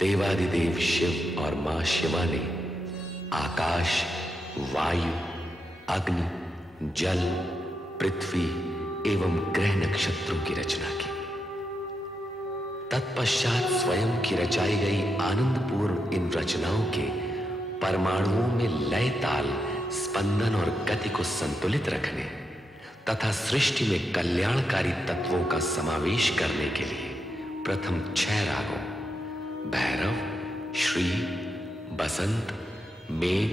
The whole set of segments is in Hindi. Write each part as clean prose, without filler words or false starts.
देवादिदेव शिव और मां शिवा ने आकाश, वायु, अग्नि, जल, पृथ्वी एवं ग्रह नक्षत्रों की रचना की। तत्पश्चात स्वयं की रचाई गई आनंदपूर्ण इन रचनाओं के परमाणुओं में लय, ताल, स्पंदन और गति को संतुलित रखने तथा सृष्टि में कल्याणकारी तत्वों का समावेश करने के लिए प्रथम 6 रागों भैरव, श्री, बसंत, मेघ,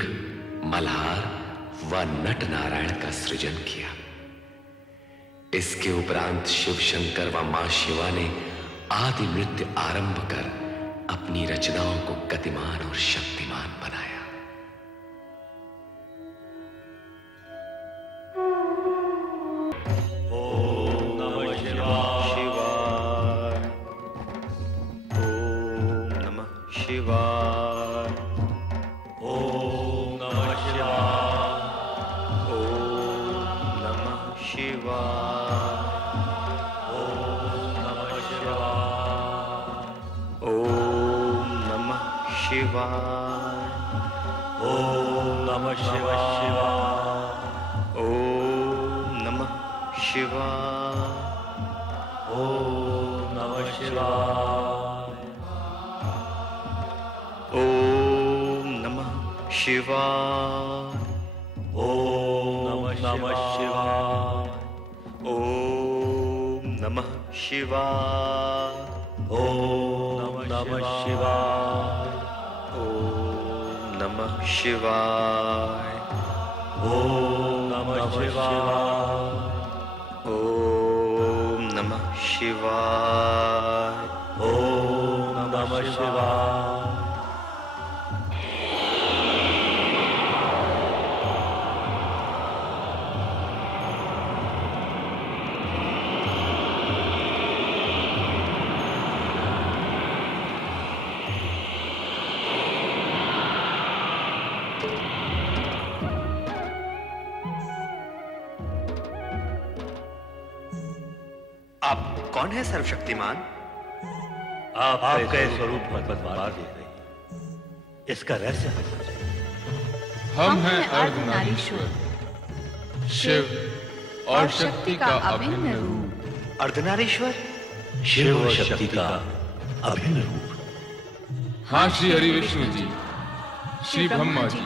मल्हार व नट नारायण का सृजन किया। इसके उपरांत शिव शंकर व मां शिवा ने आदि नृत्य आरंभ कर अपनी रचनाओं को गतिमान और शक्तिमान बनाया। ओम नमः शिवाय। ओम नमः शिवाय। ओम नमः शिवाय। ओम नमः शिवाय। ओम नमः शिवाय। ओम नमः शिवाय। ओम नमः शिवाय। ओम नमः शिवाय। ओम नमः शिवाय। ओम नमः शिवाय। ओम नमः शिवाय। ओम नमः शिवाय। ओम नमः शिवाय। ओम नमः शिवाय। ओम नमः शिवाय। ओम नमः शिवाय। आप कौन है सर्वशक्तिमान? आपका स्वरूप बदलवा दे रही, इसका रहस्य बताइए। हम हैं अर्धनारीश्वर, शिव और शक्ति का अभिन्न रूप। अर्धनारीश्वर? शिव और शक्ति का अभिन्न रूप। हाँ श्री हरि विष्णु जी, श्री ब्रह्मा जी,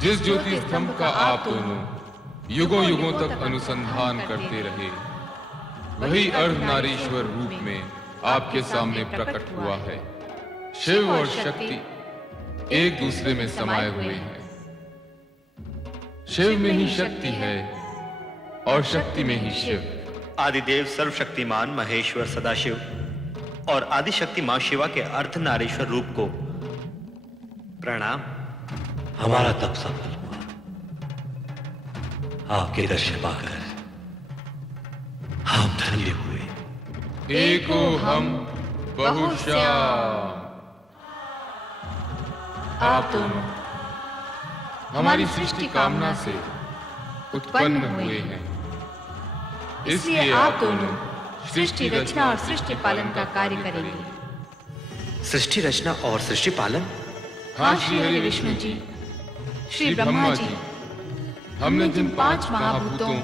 जिस ज्योति स्तंभ का आप दोनों युगों युगों तक अनुसंधान करते रहे, वही अर्धनारीश्वर रूप में आपके सामने प्रकट हुआ है। शिव और शक्ति एक दूसरे में समाये हुए हैं। शिव में ही शक्ति है और शक्ति में ही शिव। आदिदेव सर्वशक्तिमान महेश्वर सदाशिव और आदिशक्ति मां शिवा के अर्धनारीश्वर रूप को प्रणाम। हमारा तप सफल हुआ। आपके दर्शन पाकर हम धन्य हुए। एको हम बहुश्याम। आप दोनों हमारी सृष्टि कामना से उत्पन्न हुए हैं, इसलिए आप दोनों सृष्टि रचना और सृष्टि पालन का कार्य करेंगे। सृष्टि रचना और सृष्टि पालन? हाँ श्री हरि विष्णु जी, श्री ब्रह्मा जी, हमने जिन 5 महाभूतों,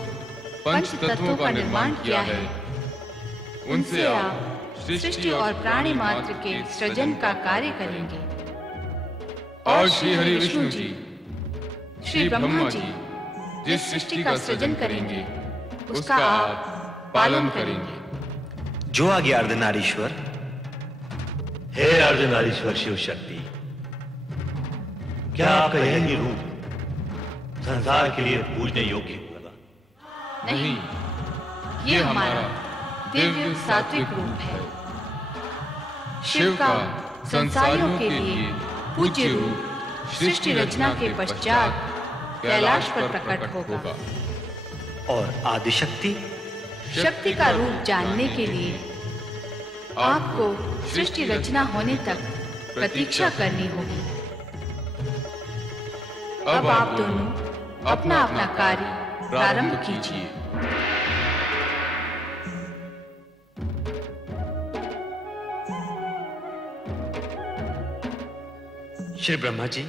पंच तत्वों का निर्माण किया है, उनसे आप सृष्टि और प्राणी मात्र के सृजन का कार्य करेंगे। और श्री हरि विष्णु जी, श्री ब्रह्मा जी, जिस सृष्टि का सृजन करेंगे, उसका आप पालन करेंगे। जो आ गया अर्धनारीश्वर। हे अर्धनारीश्वर शिव शक्ति, क्या आपका यही रूप संसार के लिए पूजने योग्य लगा? नहीं, ये हमारा दिव्य सात्विक रूप है। शिव का संसारियों के लिए पूज्य रूप सृष्टि रचना के पश्चात कैलाश पर प्रकट होगा। और आदिशक्ति? शक्ति का रूप जानने के लिए आपको सृष्टि रचना होने तक प्रतीक्षा करनी होगी। अब आप दोनों अपना अपना कार्य प्रारंभ कीजिए। श्री ब्रह्मा जी,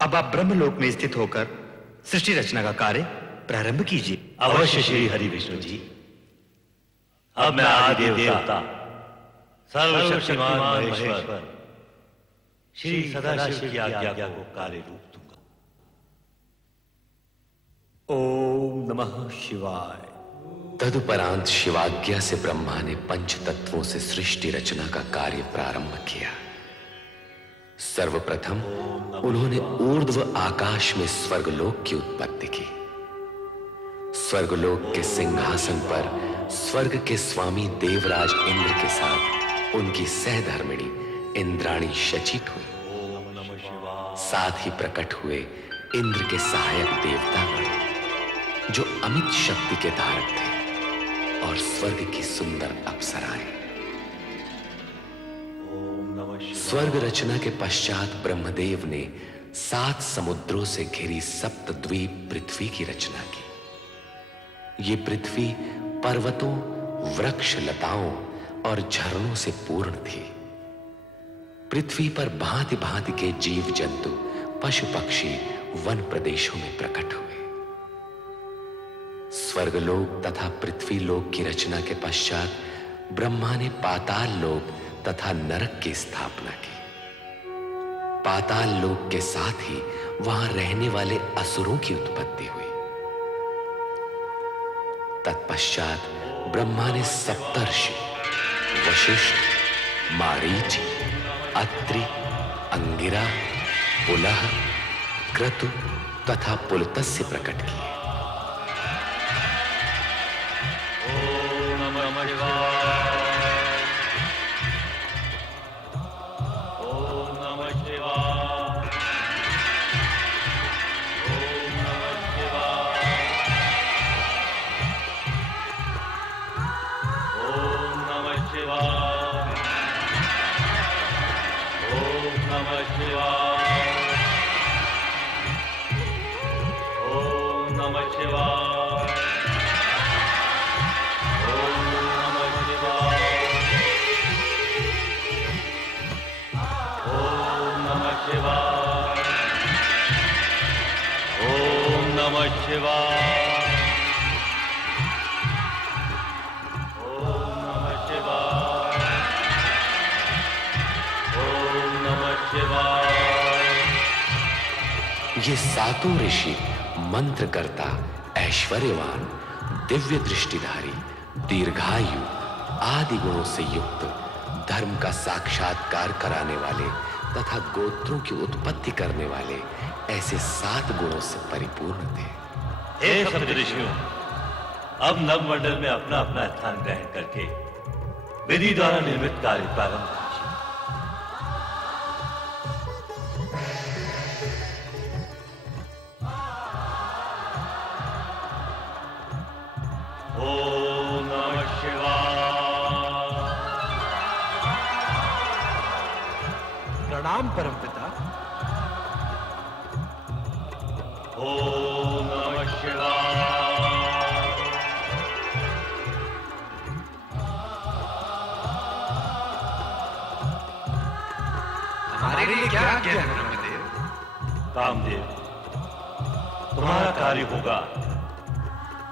अब आप ब्रह्मलोक में स्थित होकर सृष्टि रचना का कार्य प्रारंभ कीजिए। अवश्य श्री हरि विष्णु जी। अब मैं आदि देवता सर्वशक्तिमान महेश्वर श्री सदाशिव की आज्ञा को कार्य रूप दूंगा। ओम नमः शिवाय। तदुपरांत शिवाज्ञा से ब्रह्मा ने पंच तत्वों से सृष्टि रचना का कार्य प्रारंभ किया। सर्वप्रथम उन्होंने ऊर्ध्व आकाश में स्वर्गलोक की उत्पत्ति की। स्वर्गलोक के सिंहासन पर स्वर्ग के स्वामी देवराज इंद्र के साथ उनकी सहधर्मिणी इंद्राणी शचित हुई। साथ ही प्रकट हुए इंद्र के सहायक देवतागण जो अमित शक्ति के धारक थे और स्वर्ग की सुंदर अप्सराएं। स्वर्ग रचना के पश्चात ब्रह्मदेव ने 7 समुद्रों से घिरी सप्तद्वीप पृथ्वी की रचना की। ये पृथ्वी पर्वतों, वृक्ष, लताओं और झरनों से पूर्ण थी। पृथ्वी पर भांति भांति के जीव जंतु, पशु पक्षी वन प्रदेशों में प्रकट हुए। स्वर्गलोक तथा पृथ्वी लोक की रचना के पश्चात ब्रह्मा ने पाताल लोक तथा नरक की स्थापना की। पाताल लोक के साथ ही वहां रहने वाले असुरों की उत्पत्ति हुई। तत्पश्चात ब्रह्मा ने सप्तर्षि वशिष्ठ, मारीच, अत्रि, अंगिरा, पुलह, क्रतु तथा पुलत्स्य प्रकट किए। ओम नमः शिवाय। ओम नमः शिवाय। ओम नमः शिवाय। ओम नमः शिवाय। ओम नमः शिवाय। ओम नमः शिवाय। ओम नमः शिवाय। ओम नमः शिवाय। ओम नमः शिवाय। ये सातों ऋषि मंत्रकर्ता, ऐश्वर्यवान, दिव्य दृष्टिधारी, दीर्घायु आदि गुणों से युक्त, धर्म का साक्षात्कार कराने वाले तथा गोत्रों की उत्पत्ति करने वाले ऐसे 7 गुणों से परिपूर्ण थे। हे सप्तऋषियों, अब नवमंडल में अपना अपना स्थान ग्रहण करके विधि द्वारा निर्मित कार्य प्रारंभ कीजिए। ओम नमः शिवाय। प्रणाम परमपिता। ओम नमः शिवाय। हमारे लिए क्या आज्ञा है ब्रह्मदेव? कामदेव, तुम्हारा कार्य होगा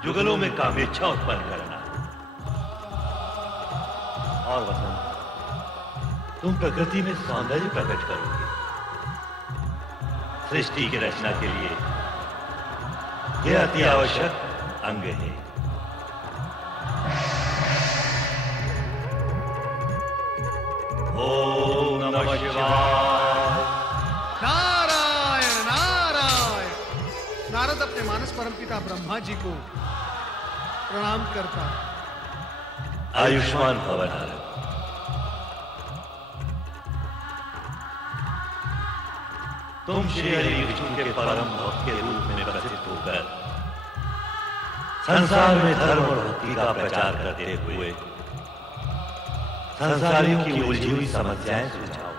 जुगलों में कामेच्छा उत्पन्न करना। और वसंत, तुम प्रकृति में सौंदर्य प्रकट करोगे। सृष्टि की रचना के लिए यह अति आवश्यक अंग है। ओम नमः शिवाय। नारायण नारायण। नारद अपने मानस परमपिता ब्रह्मा जी को प्रणाम करता। आयुष्मान भव नारद। तुम श्री हरि विष्णु के परम भक्त के रूप में प्रसिद्ध होकर संसार में धर्म और भक्ति का प्रचार करते हुए संसारियों की उलझी हुई समस्याएं सुलझाओ।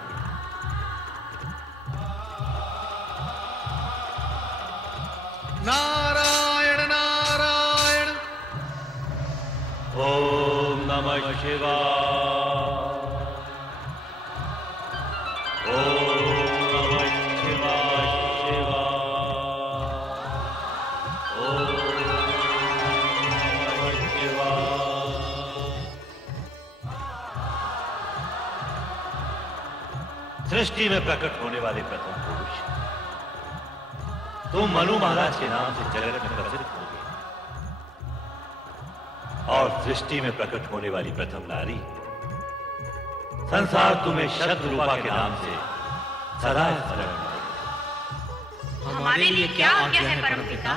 नारायण नारायण। ओम नमः शिवाय। ओम सृष्टि में प्रकट होने वाले प्रथम पुरुष तुम मनु महाराज के नाम से जगत में प्रसिद्ध हो गए, और सृष्टि में प्रकट होने वाली प्रथम नारी संसार तुम्हें शतरूपा के नाम से सदा स्मरण करेगा। हमारे लिए क्या आज्ञा है परमपिता?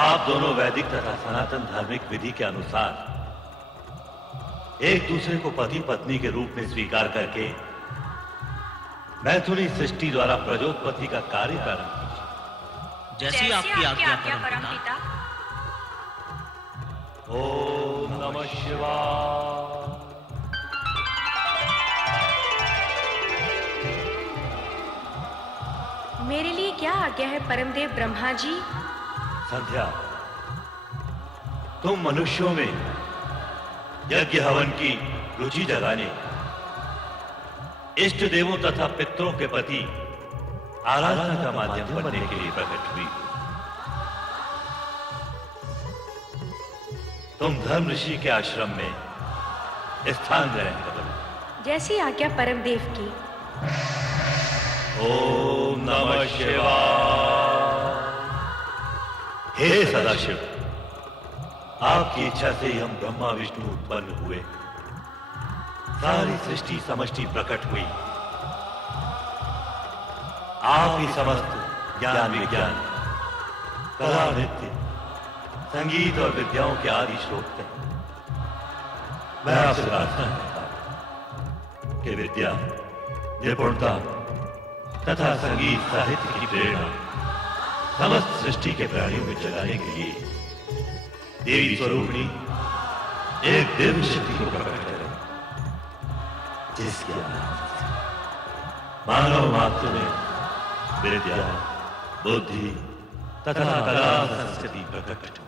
आप दोनों वैदिक तथा सनातन धार्मिक विधि के अनुसार एक दूसरे को पति पत्नी के रूप में स्वीकार करके मैथुनी सृष्टि द्वारा प्रजोत्पत्ति का कार्य प्रारंभ कीजिए। जैसी आपकी आज्ञा परमपिता। ओम नमः शिवाय। मेरे लिए क्या आज्ञा है परमदेव ब्रह्मा जी? संध्या, तुम मनुष्यों में यज्ञ हवन की रुचि जगाने, इष्ट देवों तथा पितरों के प्रति आराधना का माध्यम बनने के लिए प्रकट हुई। तुम धर्म ऋषि के आश्रम में स्थान ग्रहण करो। जैसी आज्ञा परमदेव की। ओम नमः शिवाय। हे सदाशिव, आपकी इच्छा से ही हम ब्रह्मा विष्णु उत्पन्न हुए, सारी सृष्टि समष्टि प्रकट हुई। आप ही समस्त ज्ञान विज्ञान, कला नृत्य, संगीत और विद्याओं के आदि स्रोत हैं। मैं आपसे प्रार्थना करता हूं कि विद्या, निपुणता तथा संगीत साहित्य की प्रेरणा समस्त सृष्टि के प्राणियों में जगाने के लिए देवी स्वरूपिणी एक दिव्य शक्ति को प्रकट करें, जिसके मानव मात्र में विद्या, बुद्धि तथा कला संस्कृति प्रकट हो।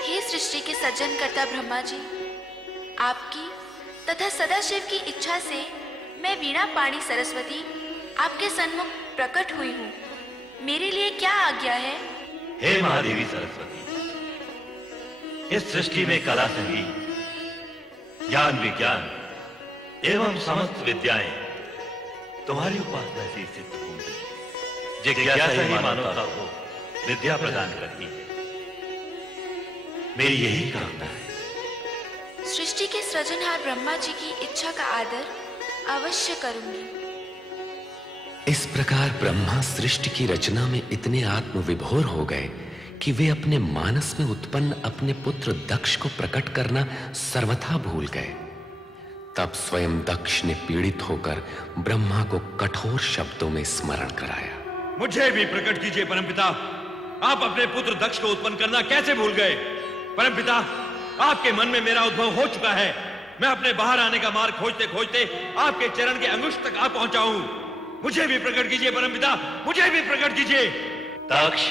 हे सृष्टि के सृजनकर्ता ब्रह्मा जी, आपकी तथा सदाशिव की इच्छा से मैं वीणा पाणी सरस्वती आपके सन्मुख प्रकट हुई हूँ। मेरे लिए क्या आज्ञा है? हे महादेवी सरस्वती, इस सृष्टि में कला, संगीत, ज्ञान विज्ञान एवं समस्त विद्याएं तुम्हारी उपासना से सिद्ध होंगी। जिज्ञासा ही मानवता को विद्या प्रदान करती है। मेरी यही कामना है। सृष्टि के सृजनहार ब्रह्मा जी की इच्छा का आदर अवश्य करूंगी। इस प्रकार ब्रह्मा सृष्टि की रचना में इतने आत्मविभोर हो गए कि वे अपने मानस में उत्पन्न अपने पुत्र दक्ष को प्रकट करना सर्वथा भूल गए। तब स्वयं दक्ष ने पीड़ित होकर ब्रह्मा को कठोर शब्दों में स्मरण कराया। मुझे भी प्रकट कीजिए परमपिता। आप अपने पुत्र दक्ष को उत्पन्न करना कैसे भूल गए? परमपिता, आपके मन में मेरा उद्भव हो चुका है। मैं अपने बाहर आने का मार्ग खोजते खोजते आपके चरण के अंगुष्ठ तक आ पहुंचा हूं। मुझे भी प्रकट कीजिए परमपिता, मुझे भी प्रकट कीजिए। दक्ष,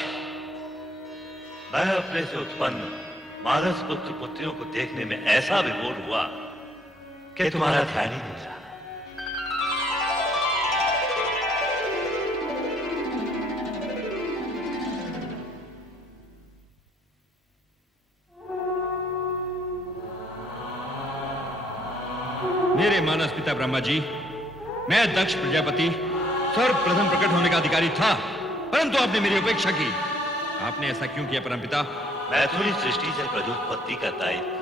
मैं अपने से उत्पन्न मानस पुत्र पुत्रियों को देखने में ऐसा विभोर हुआ कि तुम्हारा ध्यान ही नहीं रहा। मेरे मानस पिता ब्रह्मा जी, मैं दक्ष प्रजापति सर्वप्रथम प्रकट होने का अधिकारी था, परंतु आपने मेरी उपेक्षा की। आपने ऐसा क्यों किया परमपिता? मैथुनी सृष्टि से प्रजोत्पत्ति का दायित्व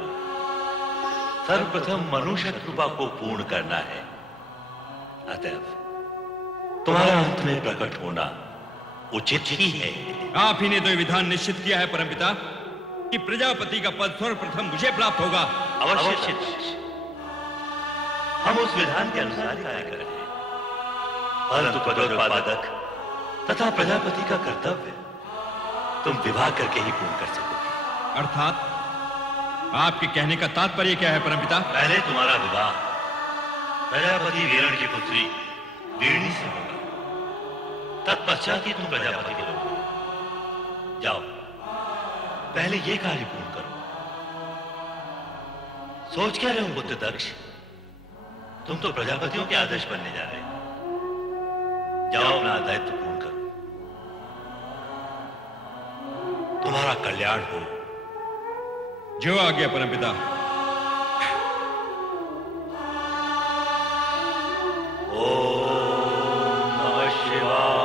सर्वप्रथम मनुष्य कृपा को पूर्ण करना है। अतएव तुम्हारा अंत में प्रकट होना उचित ही है। आप ही ने तो ये विधान निश्चित किया है परमपिता कि प्रजापति का पद सर्वप्रथम मुझे प्राप्त होगा। अवश्य हम उस विधान के अनुसार कार्य कर रहे हैं, परंतु पदोत्पादक तथा प्रजापति का कर्तव्य तुम विवाह करके ही पूर्ण कर सकोगे। अर्थात आपके कहने का तात्पर्य क्या है परमपिता? पहले तुम्हारा विवाह प्रजापति वीरण की पुत्री वीरणी से होगा, तत्पश्चात ही तुम प्रजापति बनोगे। जाओ, पहले ये कार्य पूर्ण करो। सोच क्या रहे हो पुत्र दक्ष? तुम तो प्रजापतियों के आदर्श बनने जा रहे हो। जाओ अपना दायित्व पूर्ण करो। तुम्हारा कल्याण हो। जो आज्ञा परमपिता। ओम नमः शिवाय।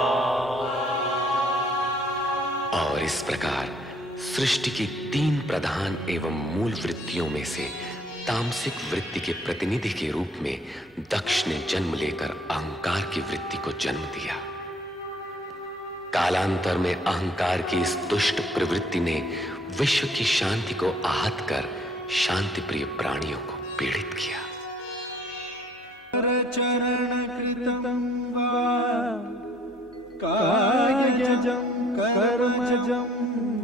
और इस प्रकार सृष्टि की 3 प्रधान एवं मूल वृत्तियों में से तामसिक वृत्ति के प्रतिनिधि के रूप में दक्ष ने जन्म लेकर अहंकार की वृत्ति को जन्म दिया। कालांतर में अहंकार की इस दुष्ट प्रवृत्ति ने विश्व की शांति को आहत कर शांति प्रिय प्राणियों को पीड़ित किया। कायजं कर्मजं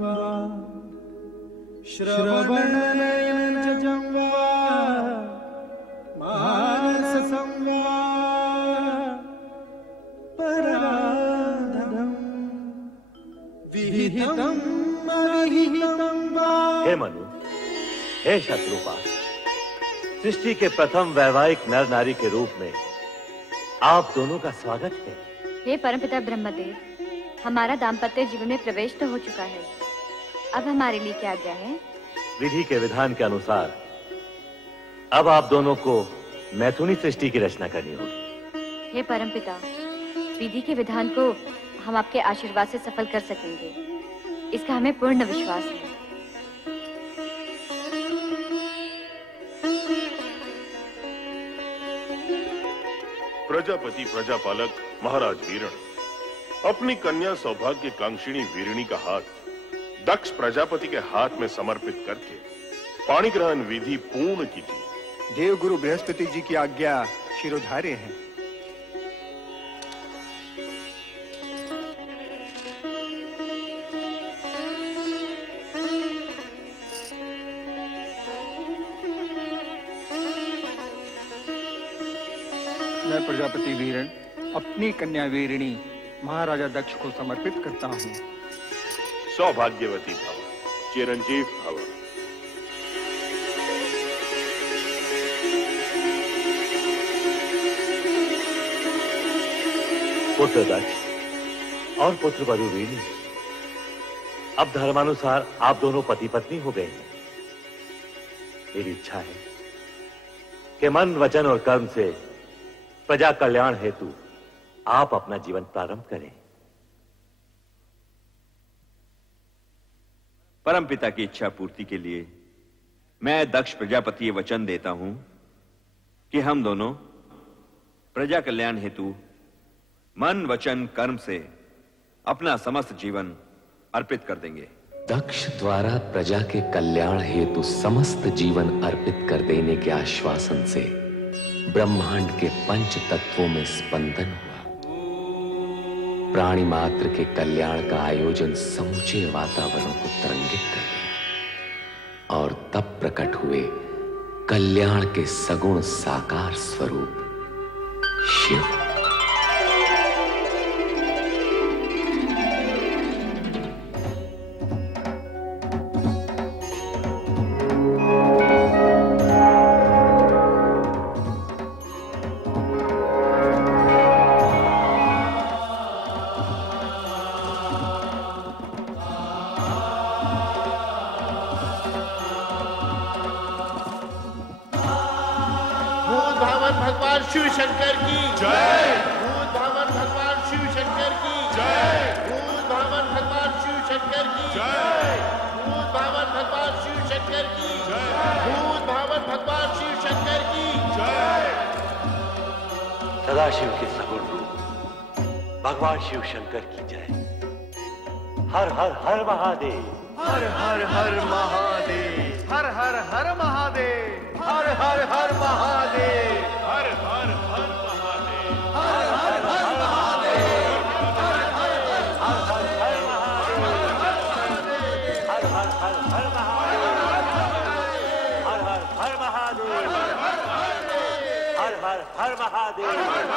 वा श्रवणनयनजं वा मानसं वा पराधं विहितं अविहितं वा। हे मनु, हे शत्रुपाल, सृष्टि के प्रथम वैवाहिक नर नारी के रूप में आप दोनों का स्वागत है। हे परमपिता ब्रह्मदेव, हमारा दाम्पत्य जीवन में प्रवेश तो हो चुका है, अब हमारे लिए क्या आज्ञा है? विधि के विधान के अनुसार अब आप दोनों को मैथुनी सृष्टि की रचना करनी होगी। हे परमपिता, विधि के विधान को हम आपके आशीर्वाद से सफल कर सकेंगे, इसका हमें पूर्ण विश्वास है। प्रजापति प्रजापालक महाराज वीरण अपनी कन्या सौभाग्य कांक्षिणी वीरणी का हाथ दक्ष प्रजापति के हाथ में समर्पित करके पाणी ग्रहण विधि पूर्ण की थी। देवगुरु बृहस्पति जी की आज्ञा शिरोधार्य है। मैं प्रजापति वीरण अपनी कन्या वीरिणी महाराजा दक्ष को समर्पित करता हूँ। सौभाग्यवती भव, चिरंजीव भव। पुत्र दक्ष और पुत्र वधु वीणी, अब धर्मानुसार आप दोनों पति पत्नी हो गए हैं। मेरी इच्छा है कि मन, वचन और कर्म से प्रजा कल्याण हेतु आप अपना जीवन प्रारंभ करें। परमपिता की इच्छा पूर्ति के लिए मैं दक्ष प्रजापति ये वचन देता हूं कि हम दोनों प्रजा कल्याण हेतु मन, वचन, कर्म से अपना समस्त जीवन अर्पित कर देंगे। दक्ष द्वारा प्रजा के कल्याण हेतु समस्त जीवन अर्पित कर देने के आश्वासन से ब्रह्मांड के 5 तत्वों में स्पंदन हुआ। प्राणी मात्र के कल्याण का आयोजन समूचे वातावरण को तरंगित कर दिया और तब प्रकट हुए कल्याण के सगुण साकार स्वरूप शिव। भगवान शिव शंकर की जय। भूत धामन भगवान शिव शंकर की जय। भूत धामन भगवान शिव शंकर की जय। भूत धामन भगवान शिव शंकर की जय। भूत धामन भगवान शिव शंकर की जय। सदाशिव के सगुण रूप भगवान शिव शंकर की जय। हर हर हर महादेव। हर हर हर महादेव। हर हर हर महादेव। हर हर हर महादेव। हर हर हर महादेव। हर हर हर महादेव। हर हर हर महादेव। हर हर हर हर महादेव। हर हर हर महादेव। हर हर हर महादेव। महादेव।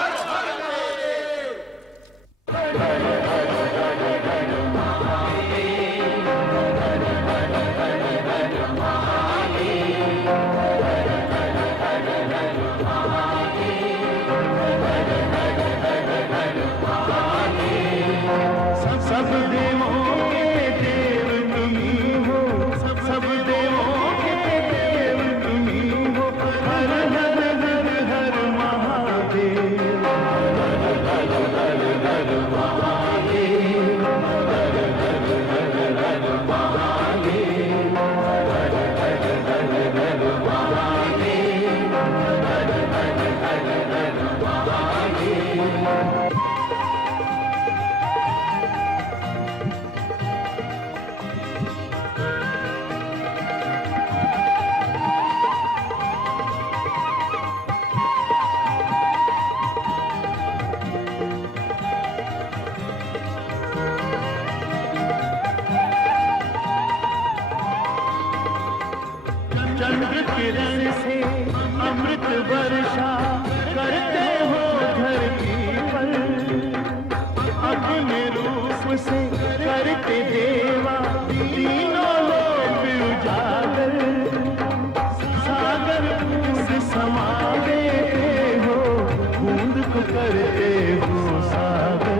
अपने रूप से करते देवा तीनों लोग उजागर, सागर बूंद समा देते हो, बूंद को करते हो सागर।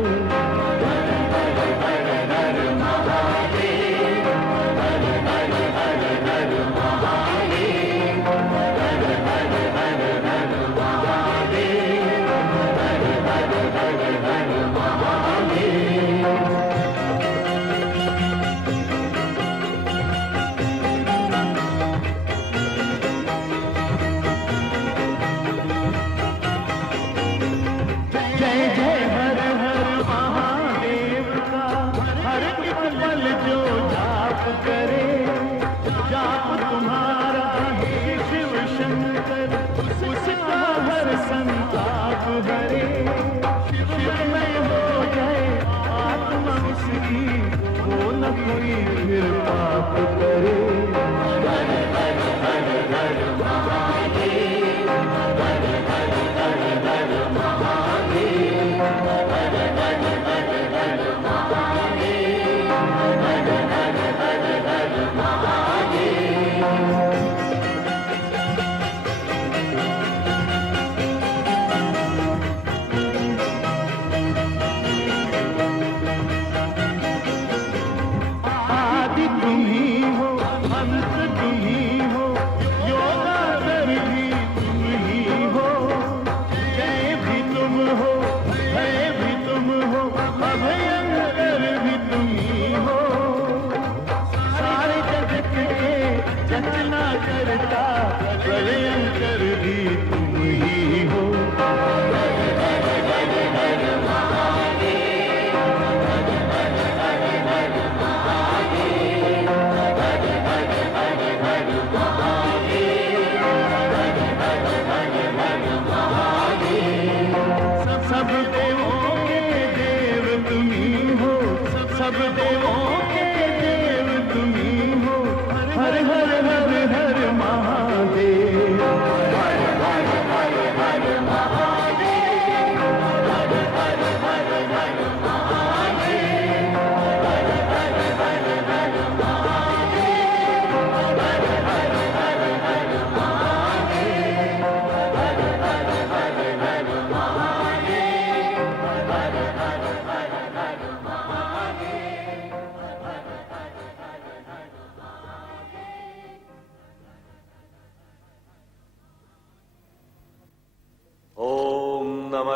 कोई फिर पाप करे।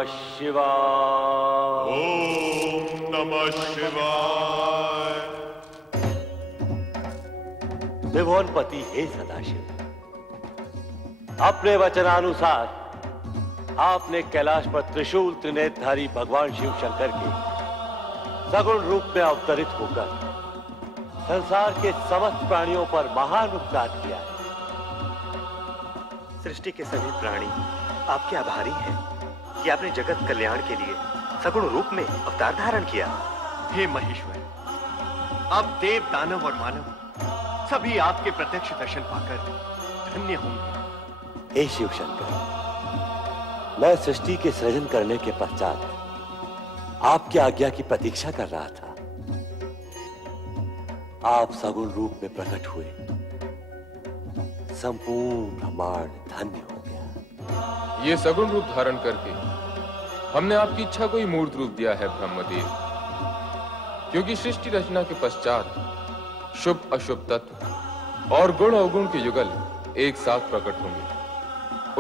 शिवाय। ओम नमः शिवाय। त्रिभुवनपति हे सदाशिव, अपने वचनानुसार आपने कैलाश पर त्रिशूल त्रिनेत्रधारी भगवान शिव शंकर के सगुण रूप में अवतरित होकर संसार के समस्त प्राणियों पर महान उपकार किया है। सृष्टि के सभी प्राणी आपके आभारी हैं कि आपने जगत कल्याण के लिए सगुण रूप में अवतार धारण किया। हे महेश्वर, अब देव, दानव और मानव सभी आपके प्रत्यक्ष दर्शन पाकर धन्य होंगे। हे शिव शंकर, मैं सृष्टि के सृजन करने के पश्चात आपकी आज्ञा की प्रतीक्षा कर रहा था। आप सगुण रूप में प्रकट हुए, संपूर्ण ब्रह्मांड धन्य हो गया। ये सगुण रूप धारण करके हमने आपकी इच्छा को ही मूर्त रूप दिया है ब्रह्मदेव, क्योंकि सृष्टि रचना के पश्चात शुभ अशुभ तत्व और गुण अवगुण के युगल एक साथ प्रकट होंगे।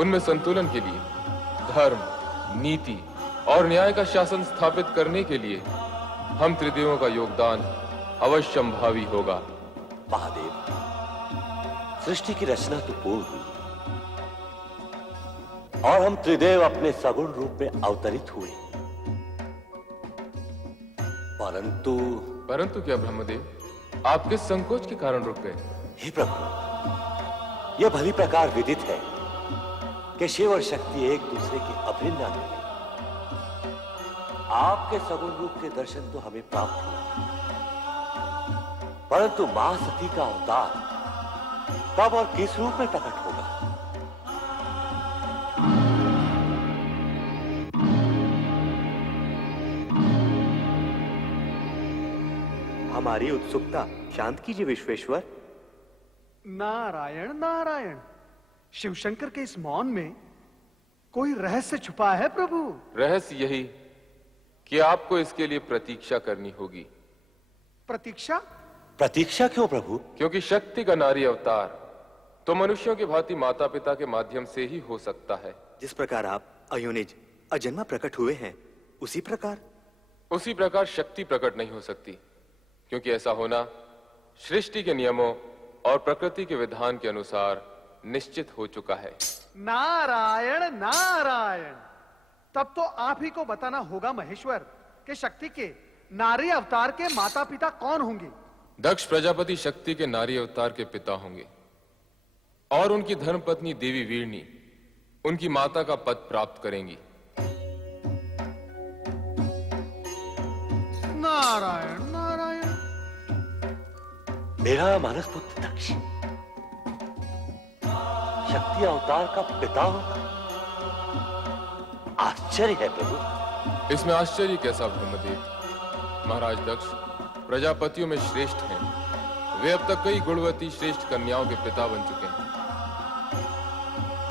उनमें संतुलन के लिए धर्म, नीति और न्याय का शासन स्थापित करने के लिए हम त्रिदेवों का योगदान अवश्यंभावी होगा। महादेव, सृष्टि की रचना तो पूर्ण हुई और हम त्रिदेव अपने सगुण रूप में अवतरित हुए, परंतु क्या ब्रह्मदेव, आप किस संकोच के कारण रुक गए? हे प्रभु, यह भली प्रकार विदित है कि शिव और शक्ति एक दूसरे के अभिन्न अंग हैं। आपके सगुण रूप के दर्शन तो हमें प्राप्त हुए, परंतु मां सती का अवतार कब और किस रूप में प्रकट होगा? हमारी उत्सुकता शांत कीजिए विश्वेश्वर। नारायण नारायण, शिवशंकर के इस मौन में कोई रहस्य छुपा है प्रभु। रहस्य यही कि आपको इसके लिए प्रतीक्षा करनी होगी। प्रतीक्षा? प्रतीक्षा क्यों प्रभु? क्योंकि शक्ति का नारी अवतार तो मनुष्यों की भांति माता पिता के माध्यम से ही हो सकता है। जिस प्रकार आप अयोनिज अजन्मा प्रकट हुए हैं, उसी प्रकार शक्ति प्रकट नहीं हो सकती, क्योंकि ऐसा होना सृष्टि के नियमों और प्रकृति के विधान के अनुसार निश्चित हो चुका है। नारायण नारायण, तब तो आप ही को बताना होगा महेश्वर कि शक्ति के नारी अवतार के माता पिता कौन होंगे। दक्ष प्रजापति शक्ति के नारी अवतार के पिता होंगे और उनकी धर्मपत्नी देवी वीरणी उनकी माता का पद प्राप्त करेंगी। नारायण नारायण। मेरा मानस पुत्र दक्ष शक्ति अवतार का पिता होगा? आश्चर्य है प्रभु। इसमें आश्चर्य कैसा ब्रह्मदेव? महाराज दक्ष प्रजापतियों में श्रेष्ठ हैं। वे अब तक कई गुणवती श्रेष्ठ कन्याओं के पिता बन चुके हैं।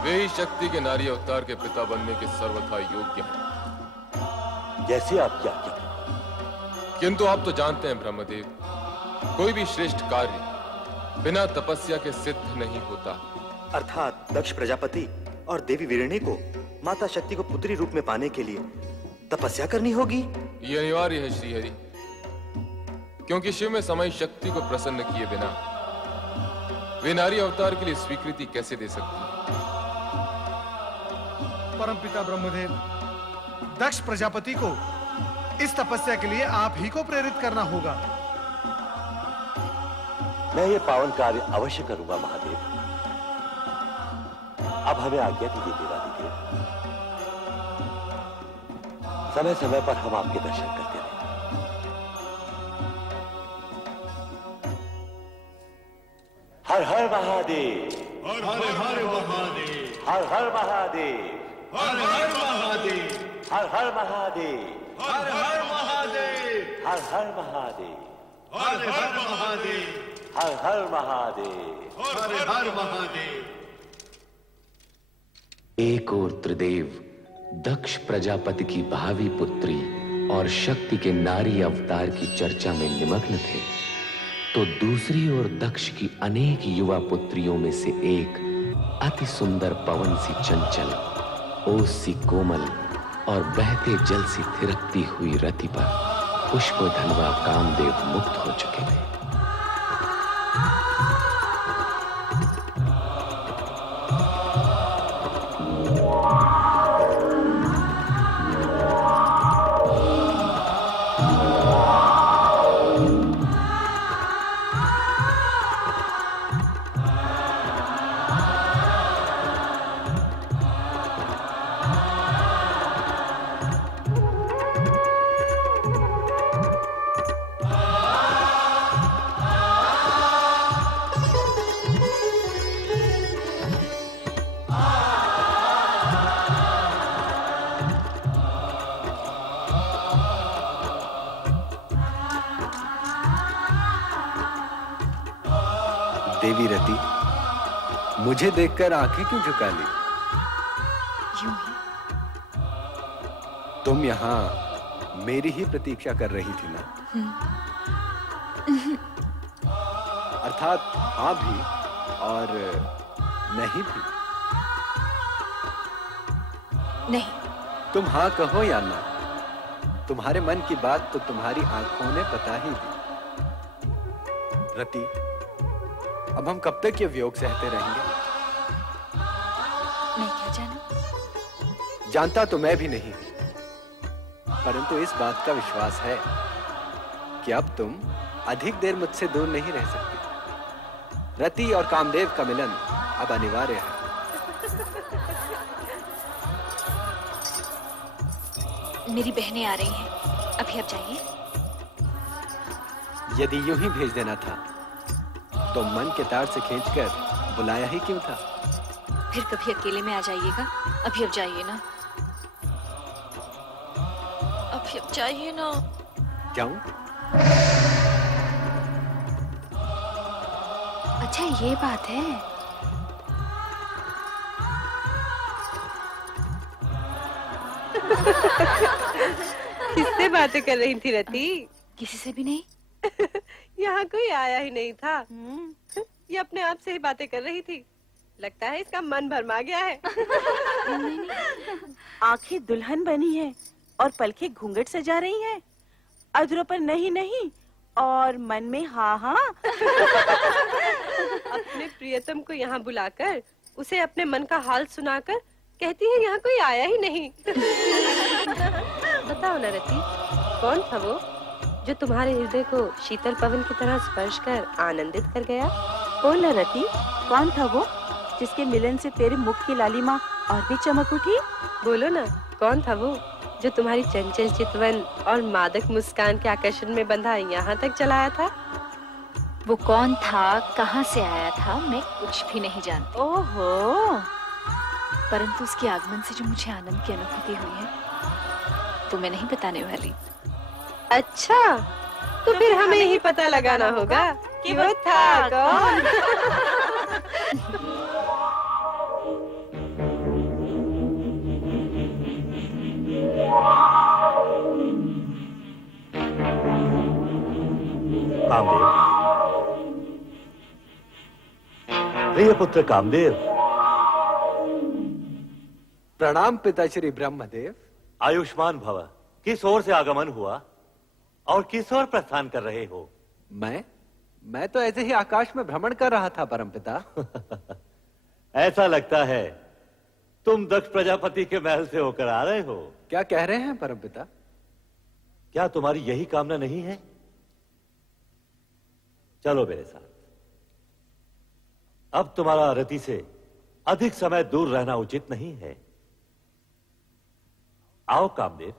वे ही शक्ति के नारी अवतार के पिता बनने के सर्वथा योग्य हैं। जैसे आपकी आज्ञा। किंतु आप तो जानते हैं ब्रह्मदेव, कोई भी श्रेष्ठ कार्य बिना तपस्या के सिद्ध नहीं होता। अर्थात दक्ष प्रजापति और देवी वीरणी को माता शक्ति को पुत्री रूप में पाने के लिए तपस्या करनी होगी। ये अनिवार्य है श्रीहरि, क्योंकि शिव में समय शक्ति को प्रसन्न किए बिना वे नारी अवतार के लिए स्वीकृति कैसे दे सकती? परमपिता ब्रह्मदेव, दक्ष प्रजापति को इस तपस्या के लिए आप ही को प्रेरित करना होगा। मैं ये पावन कार्य अवश्य करूंगा महादेव। अब हमें आज्ञा दीजिए देवादिदेव, समय समय पर हम आपके दर्शन करते रहें। हर हर महादेव, हर हर महादेव, हर हर महादेव, हर हर महादेव, हर हर महादेव, हर हर महादेव, हर हर महादेव, हर हर महादेव, हर हर महादेव, हर हर महादेव। एक ओर त्रिदेव दक्ष प्रजापति की भावी पुत्री और शक्ति के नारी अवतार की चर्चा में निमग्न थे, तो दूसरी ओर दक्ष की अनेक युवा पुत्रियों में से एक अति सुंदर पवन सी चंचल, ओस सी कोमल और बहते जल सी थिरकती हुई रति पर पुष्पधनवा कामदेव मुक्त हो चुके थे। देवी रति, मुझे देखकर आंखें क्यों झुका ली? यूं ही। तुम यहाँ मेरी ही प्रतीक्षा कर रही थी ना? अर्थात हाँ भी और नहीं भी। नहीं। तुम हाँ कहो या ना, तुम्हारे मन की बात तो तुम्हारी आंखों ने बता ही दी। रति, अब हम कब तक ये वियोग सहते रहेंगे? मैं क्या जानूं? जानता तो मैं भी नहीं, परंतु इस बात का विश्वास है कि अब तुम अधिक देर मुझसे दूर नहीं रह सकती। रति और कामदेव का मिलन अब अनिवार्य है। मेरी बहनें आ रही हैं, अभी आप जाइए। यदि यूं ही भेज देना था तो मन के तार से खींचकर बुलाया ही क्यों था? फिर कभी अकेले में आ जाइएगा। अभी अब जाइए ना, अभी अब जाइए ना। जाऊं? अच्छा ये बात है। किससे बातें कर रही थी रति? किसी से भी नहीं। यहाँ कोई आया ही नहीं था। ये अपने आप से ही बातें कर रही थी। लगता है इसका मन भरमा गया है। आंखें दुल्हन बनी है और पलकें घूंघट सजा रही हैं। अधरों पर नहीं नहीं और मन में हाँ हाँ। अपने प्रियतम को यहाँ बुलाकर उसे अपने मन का हाल सुनाकर कहती है यहाँ कोई आया ही नहीं। बताओ ना रति, कौन था वो जो तुम्हारे हृदय को शीतल पवन की तरह स्पर्श कर आनंदित कर गया? बोल रति, कौन था वो जिसके मिलन से तेरे मुख की लालिमा और भी चमक उठी? बोलो ना, कौन था वो जो तुम्हारी चंचल चितवन और मादक मुस्कान के आकर्षण में बंधा यहाँ तक चलाया था? वो कौन था, कहाँ से आया था, मैं कुछ भी नहीं जानती। ओहो, परंतु उसके आगमन से जो मुझे आनंद की अनुभूति हुई है तो मैं नहीं बताने वाली। अच्छा, तो फिर हमें ही पता लगाना होगा कि वो था कौन। कामदेव, प्रिय पुत्र कामदेव। प्रणाम पिताश्री ब्रह्मदेव। आयुष्मान भव। किस ओर से आगमन हुआ और किस ओर प्रस्थान कर रहे हो? मैं तो ऐसे ही आकाश में भ्रमण कर रहा था परमपिता। ऐसा लगता है तुम दक्ष प्रजापति के महल से होकर आ रहे हो। क्या कह रहे हैं परमपिता? क्या तुम्हारी यही कामना नहीं है? चलो मेरे साथ। अब तुम्हारा रति से अधिक समय दूर रहना उचित नहीं है। आओ कामदेव।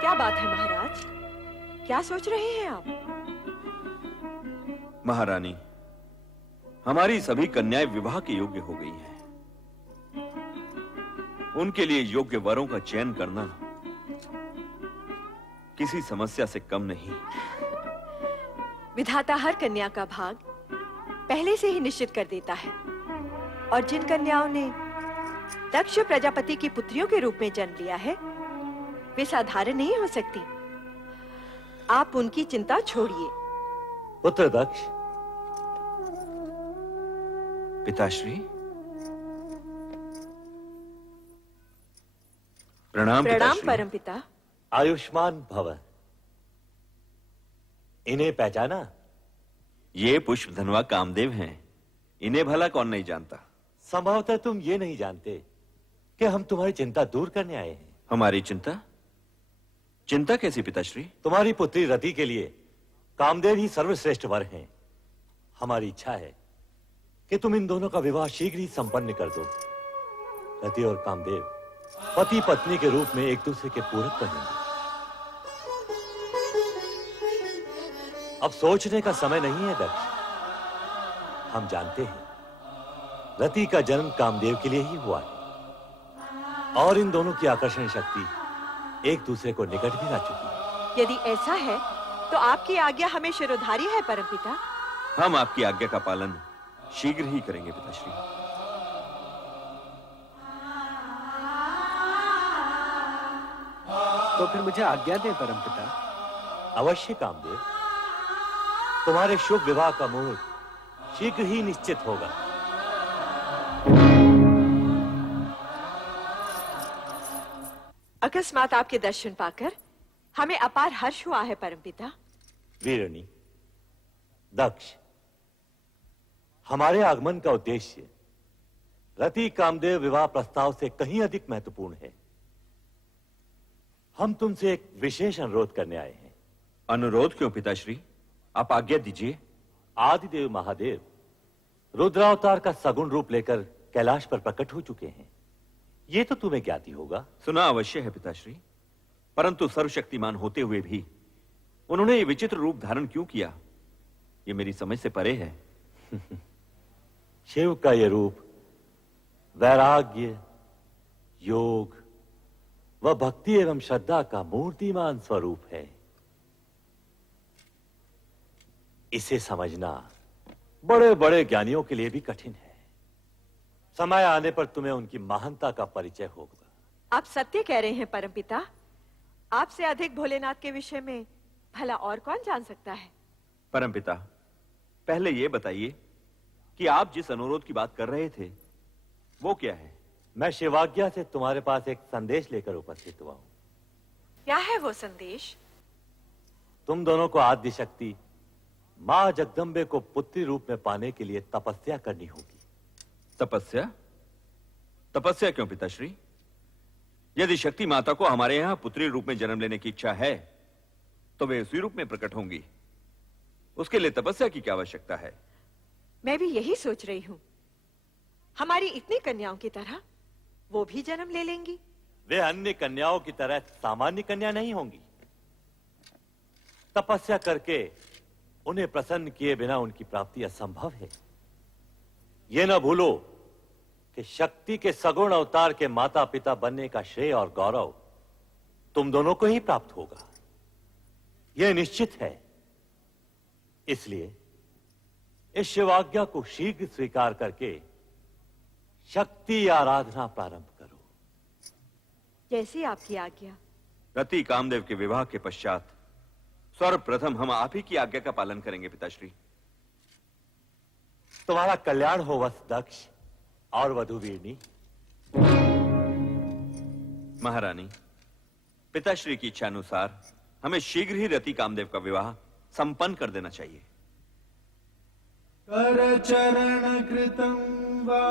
क्या बात है महाराज, क्या सोच रहे हैं आप? महारानी, हमारी सभी कन्याएं विवाह के योग्य हो गई हैं। उनके लिए योग्य वरों का चयन करना किसी समस्या से कम नहीं। विधाता हर कन्या का भाग पहले से ही निश्चित कर देता है, और जिन कन्याओं ने दक्ष प्रजापति की पुत्रियों के रूप में जन्म लिया है वे साधारण नहीं हो सकती। आप उनकी चिंता छोड़िए। पुत्र दक्ष। पिताश्री। प्रणाम प्रणाम पिताश्री। परमपिता। आयुष्मान भव। इन्हें पहचाना? ये पुष्पधनवा कामदेव हैं। इन्हें भला कौन नहीं जानता। संभवतः तुम ये नहीं जानते कि हम तुम्हारी चिंता दूर करने आए हैं। हमारी चिंता? चिंता कैसी पिताश्री? तुम्हारी पुत्री रति के लिए कामदेव ही सर्वश्रेष्ठ वर हैं। हमारी इच्छा है कि तुम इन दोनों का विवाह शीघ्र ही संपन्न कर दो। रति और कामदेव पति पत्नी के रूप में एक दूसरे के पूरक बनेंगे। अब सोचने का समय नहीं है दक्ष। हम जानते हैं रति का जन्म कामदेव के लिए ही हुआ है और इन दोनों की आकर्षण शक्ति एक दूसरे को निकट भी ला चुकी है। यदि ऐसा है तो आपकी आज्ञा हमें शिरोधारी है परमपिता। हम आपकी आज्ञा का पालन शीघ्र ही करेंगे पिताश्री। तो फिर मुझे आज्ञा दें परमपिता। अवश्य कामदेव। तुम्हारे शुभ विवाह का मुहूर्त शीघ्र ही निश्चित होगा। अकस्मात आपके दर्शन पाकर हमें अपार हर्ष हुआ है परमपिता। वीरणी, दक्ष, हमारे आगमन का उद्देश्य रति कामदेव विवाह प्रस्ताव से कहीं अधिक महत्वपूर्ण है। हम तुमसे एक विशेष अनुरोध करने आए हैं। अनुरोध क्यों पिताश्री? आप आज्ञा दीजिए। आदिदेव महादेव रुद्रावतार का सगुण रूप लेकर कैलाश पर प्रकट हो चुके हैं। ये तो तुम्हें ज्ञात ही होगा। सुना अवश्य है पिताश्री, परंतु सर्वशक्तिमान होते हुए भी उन्होंने ये विचित्र रूप धारण क्यों किया, ये मेरी समझ से परे है। शिव का ये रूप वैराग्य, योग व भक्ति एवं श्रद्धा का मूर्तिमान स्वरूप है। इसे समझना बड़े बड़े ज्ञानियों के लिए भी कठिन है। समय आने पर तुम्हें उनकी महानता का परिचय होगा। आप सत्य कह रहे हैं परमपिता। आपसे अधिक भोलेनाथ के विषय में भला और कौन जान सकता है? परमपिता, पहले ये बताइए कि आप जिस अनुरोध की बात कर रहे थे वो क्या है? मैं शिवाज्ञा से तुम्हारे पास एक संदेश लेकर उपस्थित हुआ हूं। क्या है वो संदेश? तुम दोनों को आदि शक्ति मां जगदम्बे को पुत्री रूप में पाने के लिए तपस्या करनी होगी। तपस्या? तपस्या क्यों पिताश्री? यदि शक्ति माता को हमारे यहां पुत्री रूप में जन्म लेने की इच्छा है तो वे उसी रूप में प्रकट होंगी। उसके लिए तपस्या की क्या आवश्यकता है? मैं भी यही सोच रही हूँ। हमारी इतनी कन्याओं की तरह वो भी जन्म ले लेंगी। वे अन्य कन्याओं की तरह सामान्य कन्या नहीं होंगी। तपस्या करके उन्हें प्रसन्न किए बिना उनकी प्राप्ति असंभव है। यह न भूलो कि शक्ति के सगुण अवतार के माता पिता बनने का श्रेय और गौरव तुम दोनों को ही प्राप्त होगा, यह निश्चित है। इसलिए इस शिवाज्ञा को शीघ्र स्वीकार करके शक्ति आराधना प्रारंभ करो। जैसी आपकी आज्ञा। रति कामदेव के विवाह के पश्चात सर्वप्रथम हम आप ही की आज्ञा का पालन करेंगे पिताश्री। तुम्हारा कल्याण हो वत्स दक्ष और वधू वीरनी। महारानी, पिताश्री की इच्छा अनुसार हमें शीघ्र ही रति कामदेव का विवाह संपन्न कर देना चाहिए। करचरण कृतं वा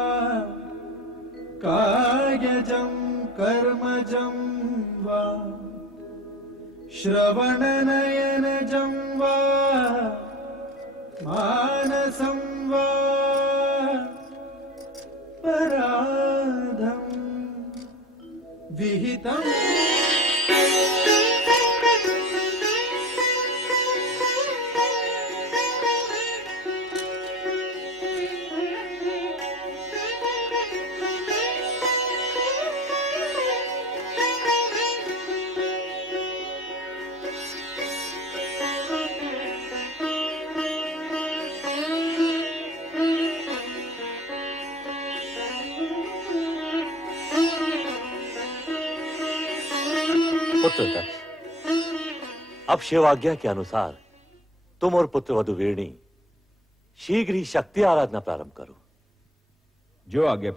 कायजं कर्मजं वा श्रवणनयनजं वा मानसं वा पराधं विहितम् पुत्र दक्ष, अब शिवाज्ञा के अनुसार तुम और पुत्र वधू वीरनी शीघ्र ही शक्ति आराधना प्रारंभ करो। जो आज्ञा।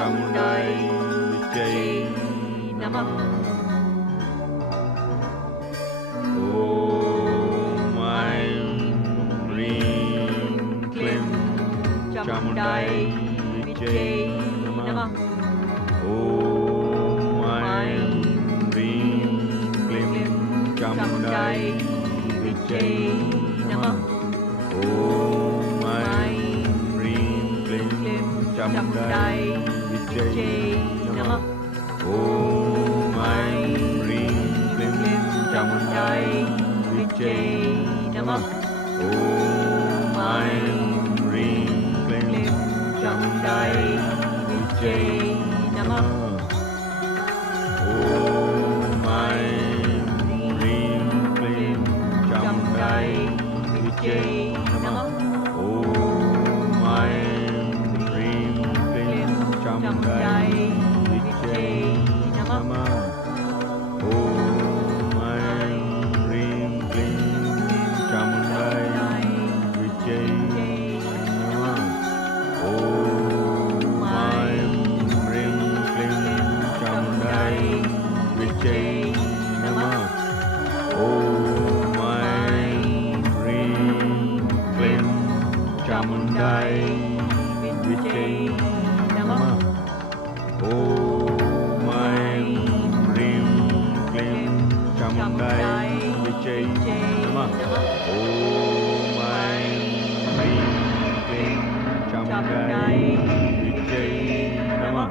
चामुंडाई विजय नमः। चामुंडाई विजय नमः। ओम ऐं ह्रीं क्लीं चामुंडाई विजय नमः। ओम ऐं ह्रीं क्लीं चामुंडाई विजय नमः। ओम ऐं ह्रीं क्लीं चामुंडाई विजय नमः। ओम ऐं ह्रीं क्लीं चामुंडाई विजय नमः। ओम ऐं ह्रीं क्लीं चामुंडाई विजय नमः। ओम ऐं ह्रीं क्लीं चामुंडाई विजय नमः। ओम ऐं ह्रीं क्लीं चामुंडाई विजय नमः। ओम ऐं ह्रीं क्लीं चामुंडाई विजय नमः। ओम ऐं ह्रीं क्लीं चामुंडाई विजय नमः। ओम ऐं ह्रीं क्लीं चामुंडाई विजय नमः। ओम ऐं ह्रीं क्लीं चामुंडाई विजय नमः।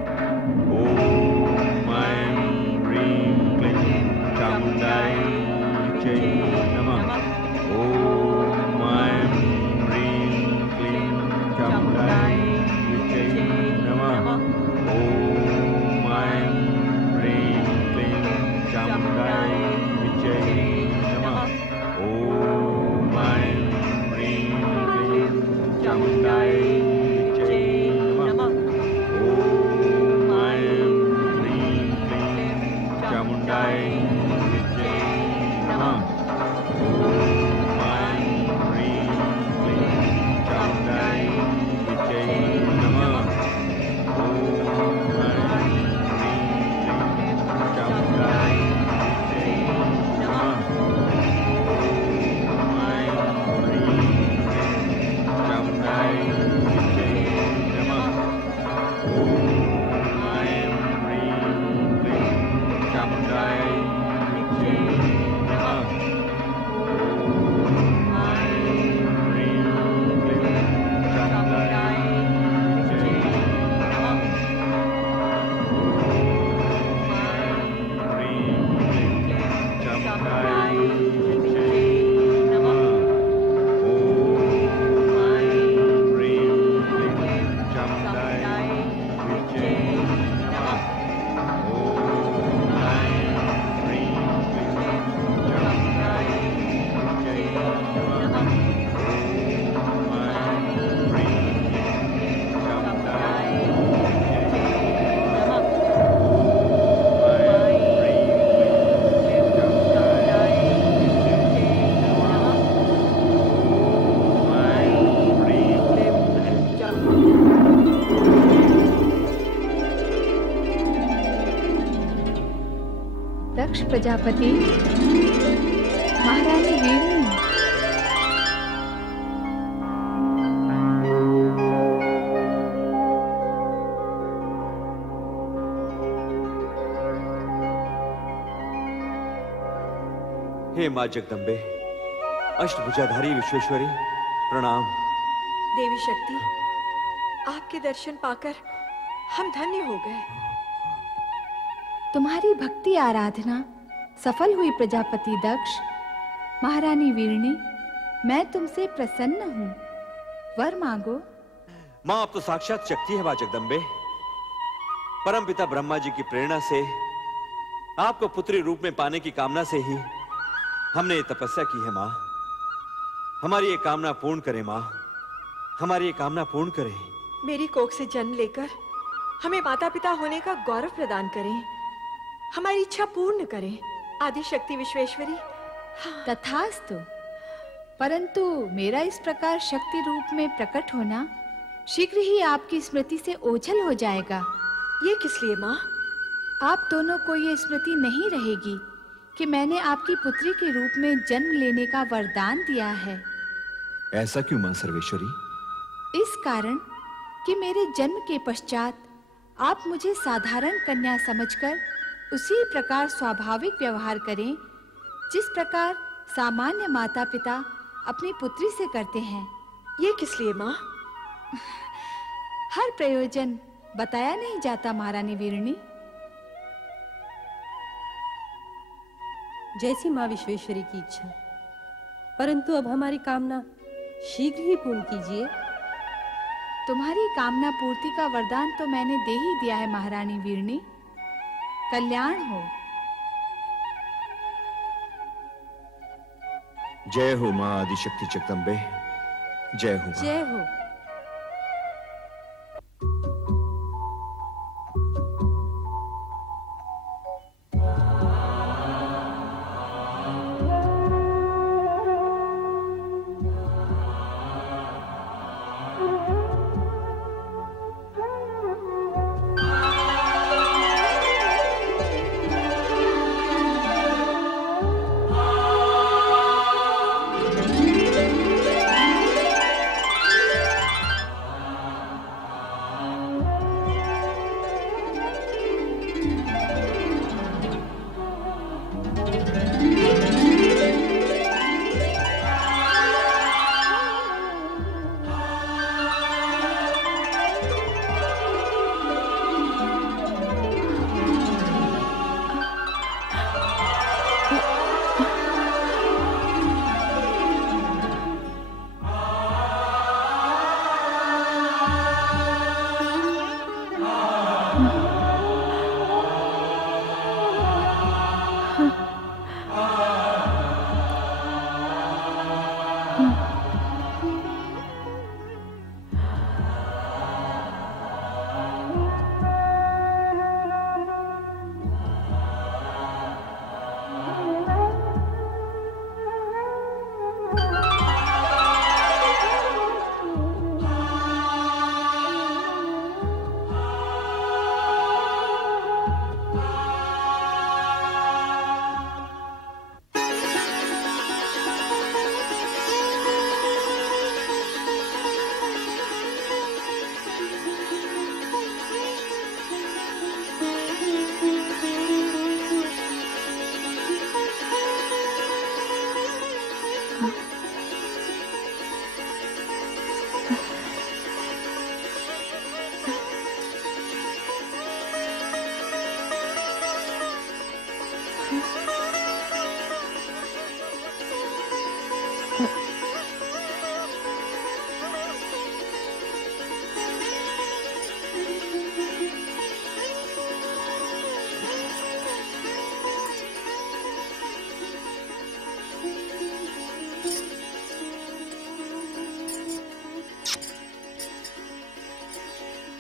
प्रजापति, महारानी वीरणी। हे मां जगदम्बे, अष्टभुजाधारी विश्वेश्वरी, प्रणाम। देवी शक्ति, आपके दर्शन पाकर हम धन्य हो गए। तुम्हारी भक्ति आराधना सफल हुई प्रजापति दक्ष। महारानी वीरणी, मैं तुमसे प्रसन्न हूँ, वर मांगो। मां, अब तो साक्षात शक्ति है मां जगदम्बे। परम पिता ब्रह्मा जी की प्रेरणा से आपको पुत्री रूप में पाने की कामना से ही हमने ये तपस्या की है मां। हमारी ये कामना पूर्ण करें मां, हमारी ये कामना पूर्ण करें। मेरी कोख से जन्म लेकर हमें माता पिता होने का गौरव प्रदान करें, हमारी इच्छा पूर्ण करें। आदि शक्ति विश्वेश्वरी। तथास्तु। परंतु मेरा इस प्रकार शक्ति रूप में प्रकट होना शीघ्र ही आपकी स्मृति से ओझल हो जाएगा। ये किस लिए माँ? आप दोनों को ये स्मृति नहीं रहेगी कि मैंने आपकी पुत्री के रूप में जन्म लेने का वरदान दिया है। ऐसा क्यों मां सर्वेश्वरी? इस कारण कि मेरे जन्म के पश्चात आप मुझे साधारण कन्या समझकर उसी प्रकार स्वाभाविक व्यवहार करें जिस प्रकार सामान्य माता पिता अपनी पुत्री से करते हैं। ये किस लिए माँ? हर प्रयोजन बताया नहीं जाता महारानी वीरणी। जैसी माँ विश्वेश्वरी की इच्छा, परंतु अब हमारी कामना शीघ्र ही पूर्ण कीजिए। तुम्हारी कामना पूर्ति का वरदान तो मैंने दे ही दिया है महारानी वीरणी। कल्याण हो। जय हो मां आदिशक्ति जगदम्बे, जय हो मां। जय हो।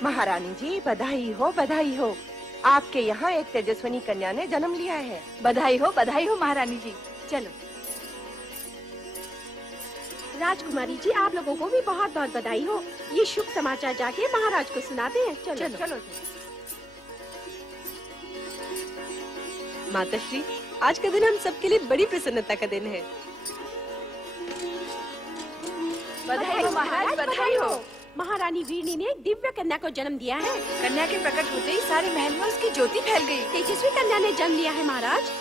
महारानी जी, बधाई हो, बधाई हो। आपके यहाँ एक तेजस्विनी कन्या ने जन्म लिया है। बधाई हो महारानी जी। चलो। राजकुमारी जी, आप लोगों को भी बहुत बहुत बधाई हो। ये शुभ समाचार जाके महाराज को सुनाते हैं। चलो चलो। माताश्री, आज का दिन हम सबके लिए बड़ी प्रसन्नता का दिन है। बधाई हो महाराज, बधाई हो। महारानी वीरनी ने एक दिव्य कन्या को जन्म दिया है। कन्या के प्रकट होते ही सारे महल में उसकी ज्योति फैल गई। तेजस्वी कन्या ने जन्म लिया है महाराज।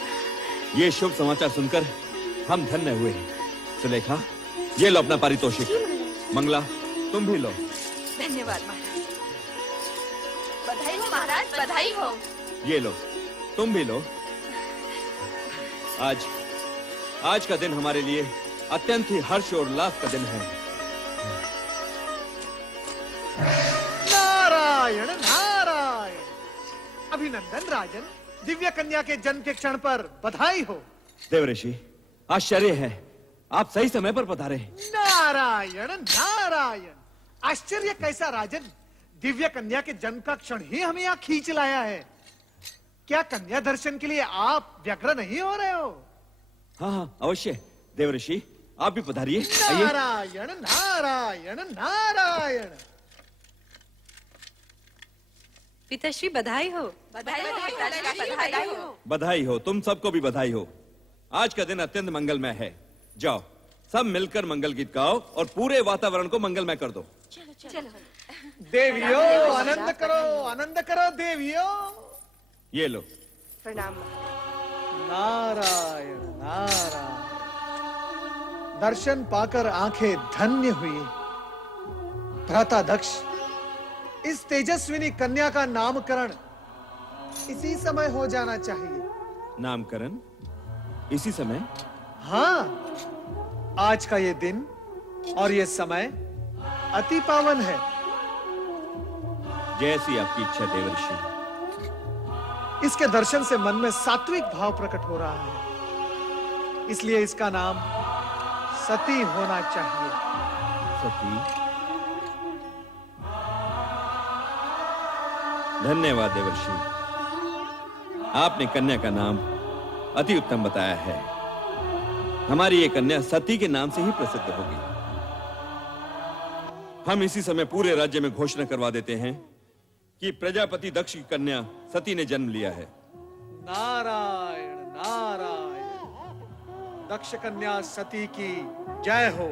ये शुभ समाचार सुनकर हम धन्य हुए। सुलेखा, ये लो अपना पारितोषिक। मंगला, तुम भी लो। धन्यवाद महाराज। बधाई हो महाराज, बधाई हो। ये लो, तुम भी लो। आज का दिन हमारे लिए अत्यंत ही हर्ष और उल्लास का दिन है। नारायण नारायण। अभिनंदन राजन, दिव्य कन्या के जन्म के क्षण पर बधाई हो। देवऋषि, आश्चर्य है, आप सही समय पर पधारे। नारायण नारायण। आश्चर्य कैसा राजन, दिव्य कन्या के जन्म का क्षण ही हमें यहाँ खींच लाया है। क्या कन्या दर्शन के लिए आप व्यग्र नहीं हो रहे हो? हाँ, अवश्य। देवऋषि, आप भी पधारिए। आइए। नारायण नारायण नारायण। पिताश्री, बधाई हो। बधाई हो पिताश्री, बधाई हो। बधाई हो, तुम सबको भी बधाई हो। आज का दिन अत्यंत मंगलमय है। जाओ, सब मिलकर मंगल गीत गाओ और पूरे वातावरण को मंगलमय कर दो। चलो। देवियों, आनंद करो देवियों। ये लो। प्रणाम। नारायण नारायण। दर्शन पाकर आंखें धन्य हुई। भ्राता दक्ष, इस तेजस्विनी कन्या का नामकरण इसी समय हो जाना चाहिए। नामकरण इसी समय? हाँ, आज का ये दिन और ये समय अति पावन है। जैसी आपकी इच्छा देवर्षि। इसके दर्शन से मन में सात्विक भाव प्रकट हो रहा है, इसलिए इसका नाम सती होना चाहिए। सती? धन्यवाद देवर्षि, आपने कन्या का नाम अति उत्तम बताया है। हमारी ये कन्या सती के नाम से ही प्रसिद्ध होगी। हम इसी समय पूरे राज्य में घोषणा करवा देते हैं कि प्रजापति दक्ष की कन्या सती ने जन्म लिया है। नारायण नारायण। दक्ष कन्या सती की जय हो।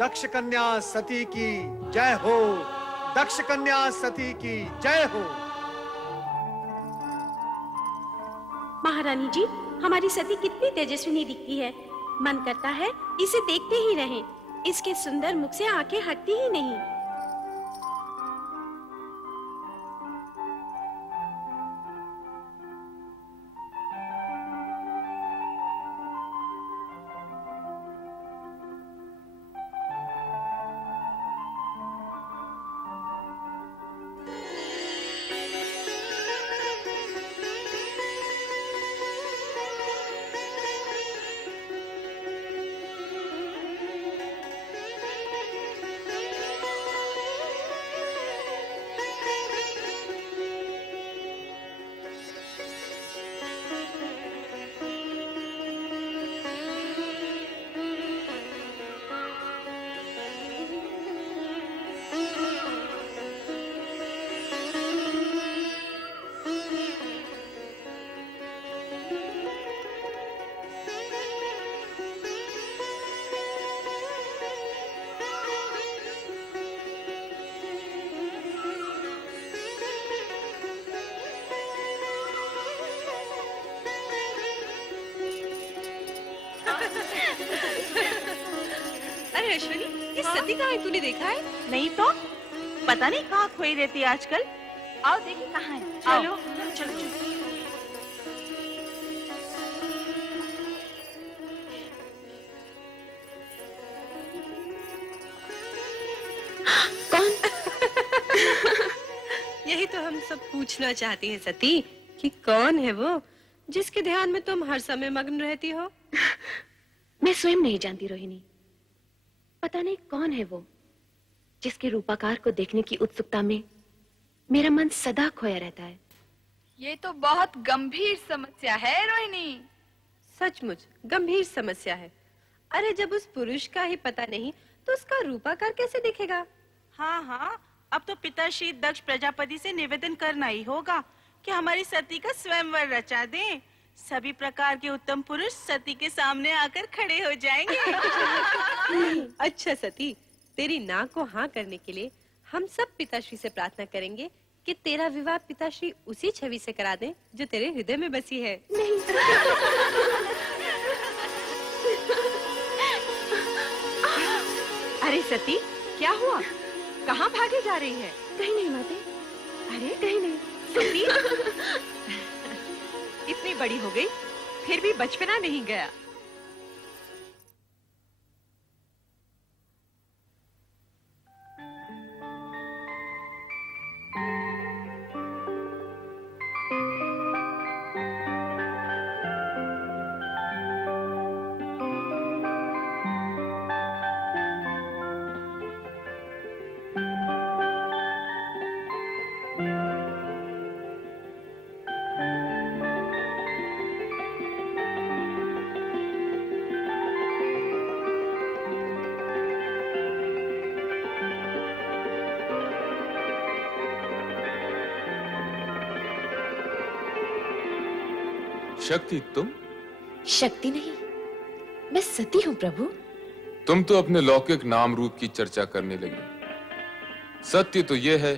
दक्ष कन्या सती की जय हो। दक्ष कन्या सती की जय हो। महारानी जी, हमारी सती कितनी तेजस्विनी दिखती है। मन करता है इसे देखते ही रहें। इसके सुंदर मुख से आंखें हटती ही नहीं। अरे अश्विनी, ये सती कहाँ है, तूने देखा है? नहीं तो पता नहीं कहाँ खोई रहती है आजकल। आओ देखिए कहाँ है। चलो चलो चलो। कौन? यही तो हम सब पूछना चाहती हैं सती, कि कौन है वो जिसके ध्यान में तुम हर समय मग्न रहती हो? मैं स्वयं नहीं जानती रोहिणी। पता नहीं कौन है वो जिसके रूपाकार को देखने की उत्सुकता में मेरा मन सदा खोया रहता है। ये तो बहुत गंभीर समस्या है रोहिणी। सचमुच गंभीर समस्या है। अरे जब उस पुरुष का ही पता नहीं तो उसका रूपाकार कैसे दिखेगा? हाँ हाँ, अब तो पिताश्री दक्ष प्रजापति से निवेदन करना ही होगा कि हमारी सती का स्वयंवर रचा दें, सभी प्रकार के उत्तम पुरुष सती के सामने आकर खड़े हो जाएंगे। अच्छा सती, तेरी नाक को हाँ करने के लिए हम सब पिताश्री से प्रार्थना करेंगे कि तेरा विवाह पिताश्री उसी छवि से करा दें जो तेरे हृदय में बसी है। अरे सती, क्या हुआ? कहाँ भागे जा रही है? कहीं नहीं माते। अरे कहीं नहीं। सती, इतनी बड़ी हो गई फिर भी बचपना नहीं गया। शक्ति तुम? शक्ति नहीं, मैं सती हूँ प्रभु। तुम तो अपने लौकिक नाम रूप की चर्चा करने लगी। सत्य तो यह है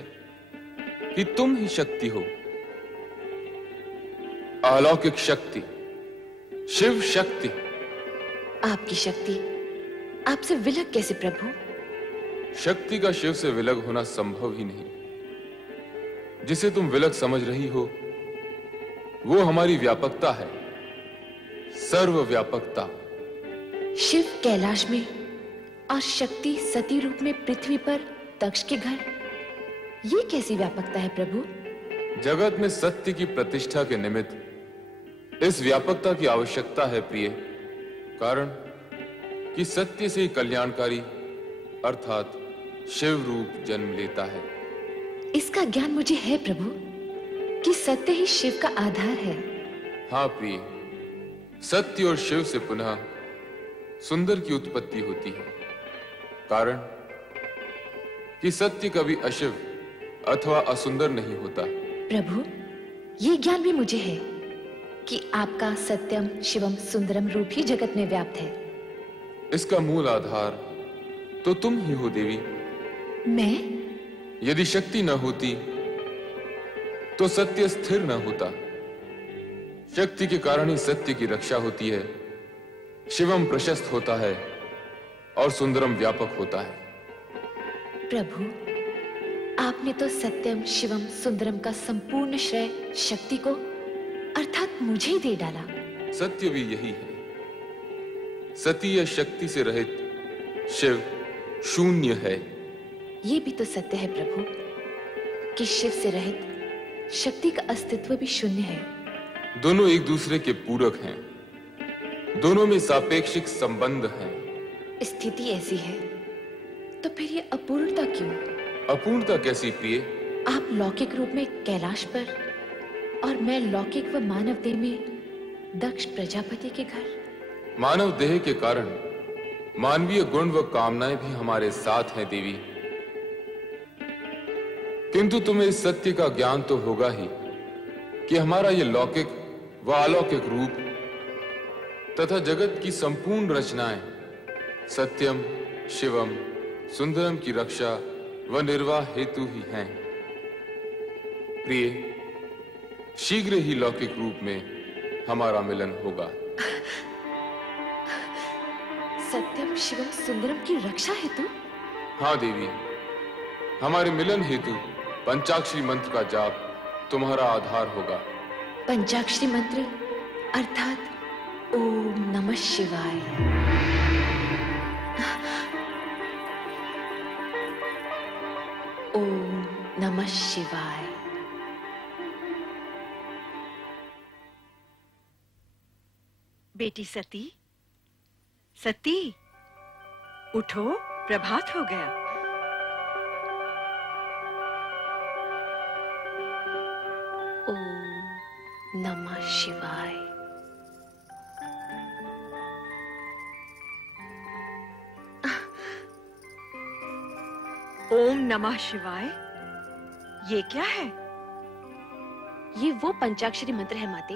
कि तुम ही शक्ति हो, अलौकिक शक्ति, शिव शक्ति। आपकी शक्ति आपसे विलग कैसे प्रभु? शक्ति का शिव से विलग होना संभव ही नहीं। जिसे तुम विलग समझ रही हो वो हमारी व्यापकता है, सर्वव्यापकता। शिव कैलाश में और शक्ति सती रूप में पृथ्वी पर दक्ष के घर, ये कैसी व्यापकता है प्रभु? जगत में सत्य की प्रतिष्ठा के निमित्त इस व्यापकता की आवश्यकता है प्रिय। कारण कि सत्य से ही कल्याणकारी अर्थात शिव रूप जन्म लेता है। इसका ज्ञान मुझे है प्रभु कि सत्य ही शिव का आधार है। हाँ प्रिय, सत्य और शिव से पुनः सुंदर की उत्पत्ति होती है। कारण कि सत्य कभी अशिव अथवा असुंदर नहीं होता। प्रभु, ये ज्ञान भी मुझे है कि आपका सत्यम शिवम सुंदरम रूप ही जगत में व्याप्त है। इसका मूल आधार तो तुम ही हो देवी। मैं? यदि शक्ति न होती तो सत्य स्थिर न होता। शक्ति के कारण ही सत्य की रक्षा होती है, शिवम प्रशस्त होता है और सुंदरम व्यापक होता है। प्रभु, आपने तो सत्यम शिवम सुंदरम का संपूर्ण श्रेय शक्ति को अर्थात मुझे ही दे डाला। सत्य भी यही है। सती या शक्ति से रहित शिव शून्य है। ये भी तो सत्य है प्रभु कि शिव से रहित शक्ति का अस्तित्व भी शून्य है। दोनों एक दूसरे के पूरक हैं, दोनों में सापेक्षिक संबंध हैं। स्थिति ऐसी है तो फिर ये अपूर्णता क्यों? अपूर्णता कैसी प्रिय? आप लौकिक रूप में कैलाश पर और मैं लौकिक व मानव देह में दक्ष प्रजापति के घर। मानव देह के कारण मानवीय गुण व कामनाएं भी हमारे साथ हैं देवी। किंतु तुम्हें इस सत्य का ज्ञान तो होगा ही कि हमारा ये लौकिक व अलौकिक रूप तथा जगत की संपूर्ण रचनाएं सत्यम शिवम सुंदरम की रक्षा व निर्वाह हेतु ही हैं। प्रिय, शीघ्र ही लौकिक रूप में हमारा मिलन होगा। सत्यम शिवम सुंदरम की रक्षा हेतु? हाँ देवी, हमारे मिलन हेतु पंचाक्षरी मंत्र का जाप तुम्हारा आधार होगा। पंचाक्षरी मंत्र अर्थात ओम नमः शिवाय। ओम नमः शिवाय। बेटी सती, सती, उठो, प्रभात हो गया। ओम नमः शिवाय। ओम नमः शिवाय, ये क्या है? ये वो पंचाक्षरी मंत्र है माते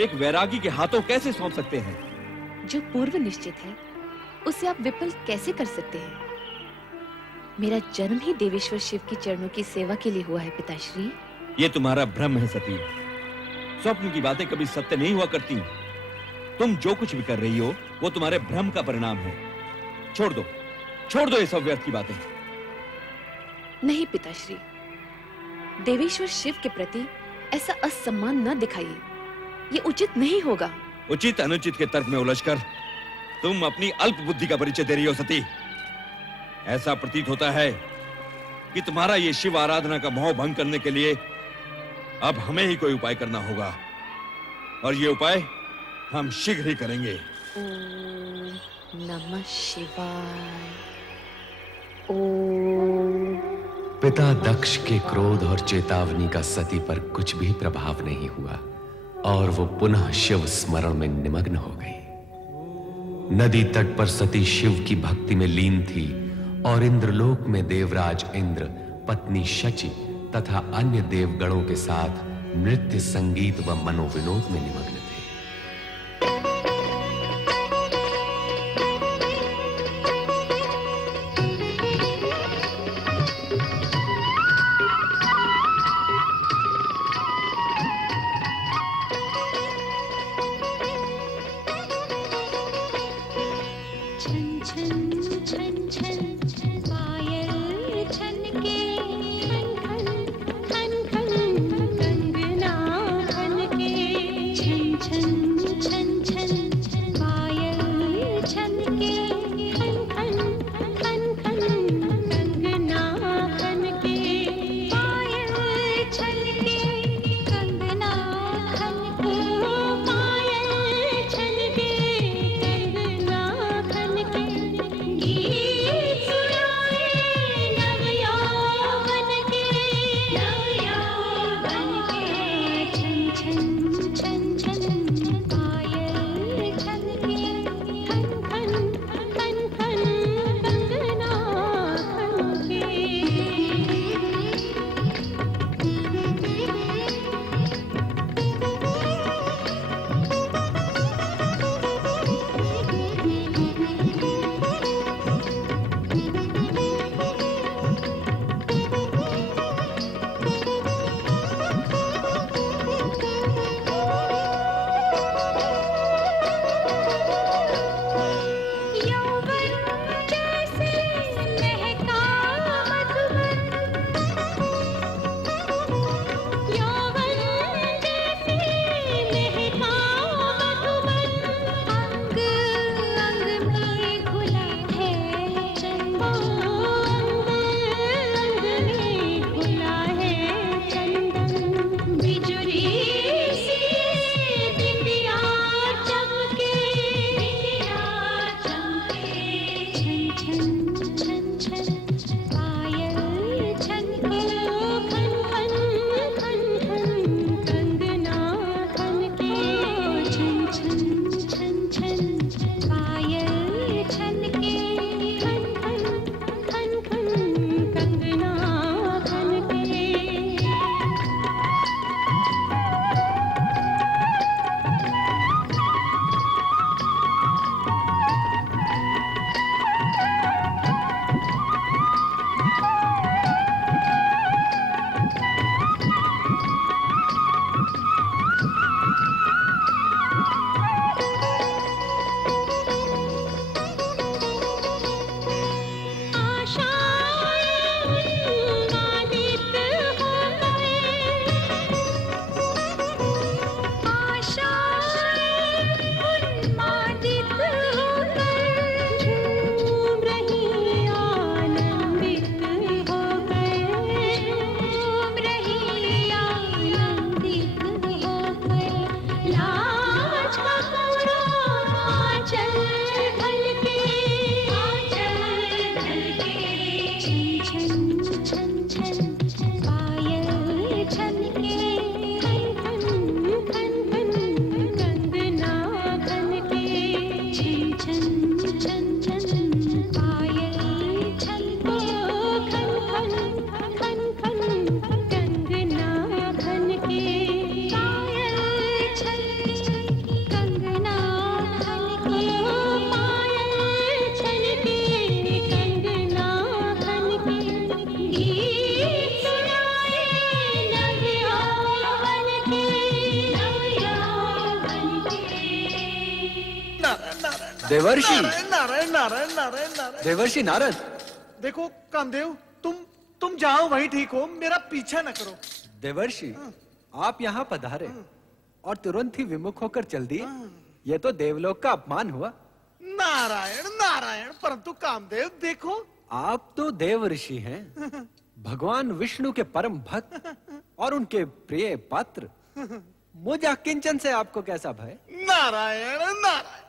एक वैरागी के हाथों कैसे सौंप सकते हैं? जो पूर्व निश्चित है उसे आप विफल कैसे कर सकते हैं? मेरा जन्म ही देवेश्वर शिव के चरणों की सेवा के लिए हुआ है पिताश्री। ये तुम्हारा भ्रम है सती। स्वप्न की बातें कभी सत्य नहीं हुआ करती। तुम जो कुछ भी कर रही हो वो तुम्हारे भ्रम का परिणाम है। छोड़ दो ये सब व्यर्थ की बातें। नहीं पिताश्री, देवेश्वर शिव के प्रति ऐसा असम्मान न दिखाइए, ये उचित नहीं होगा। उचित अनुचित के तर्क में उलझकर तुम अपनी अल्प बुद्धि का परिचय दे रही हो सती। ऐसा प्रतीत होता है कि तुम्हारा ये शिव आराधना का मोह भंग करने के लिए अब हमें ही कोई उपाय करना होगा, और ये उपाय हम शीघ्र ही करेंगे। ओम नमः शिवाय। ओम। पिता दक्ष के क्रोध और चेतावनी का सती पर कुछ भी प्रभाव नहीं हुआ और वो पुनः शिव स्मरण में निमग्न हो गई। नदी तट पर सती शिव की भक्ति में लीन थी और इंद्रलोक में देवराज इंद्र, पत्नी शची तथा अन्य देवगणों के साथ नृत्य, संगीत व मनोविनोद में निमग्न थे। छन देवर्षि नारायण नारायण नारायण नारायण नारायण। देवर्षि नारद। देखो कामदेव, तुम जाओ वहीं ठीक हो, मेरा पीछा न करो। देवर्षि आप यहाँ पधारे और तुरंत ही विमुख होकर चल दिए, यह तो देवलोक का अपमान हुआ। नारायण नारायण, परंतु कामदेव देखो, आप तो देव ऋषि हैं, भगवान विष्णु के परम भक्त और उनके प्रिय पात्र। मुझ अकिंचन से आपको कैसा भय? नारायण नारायण।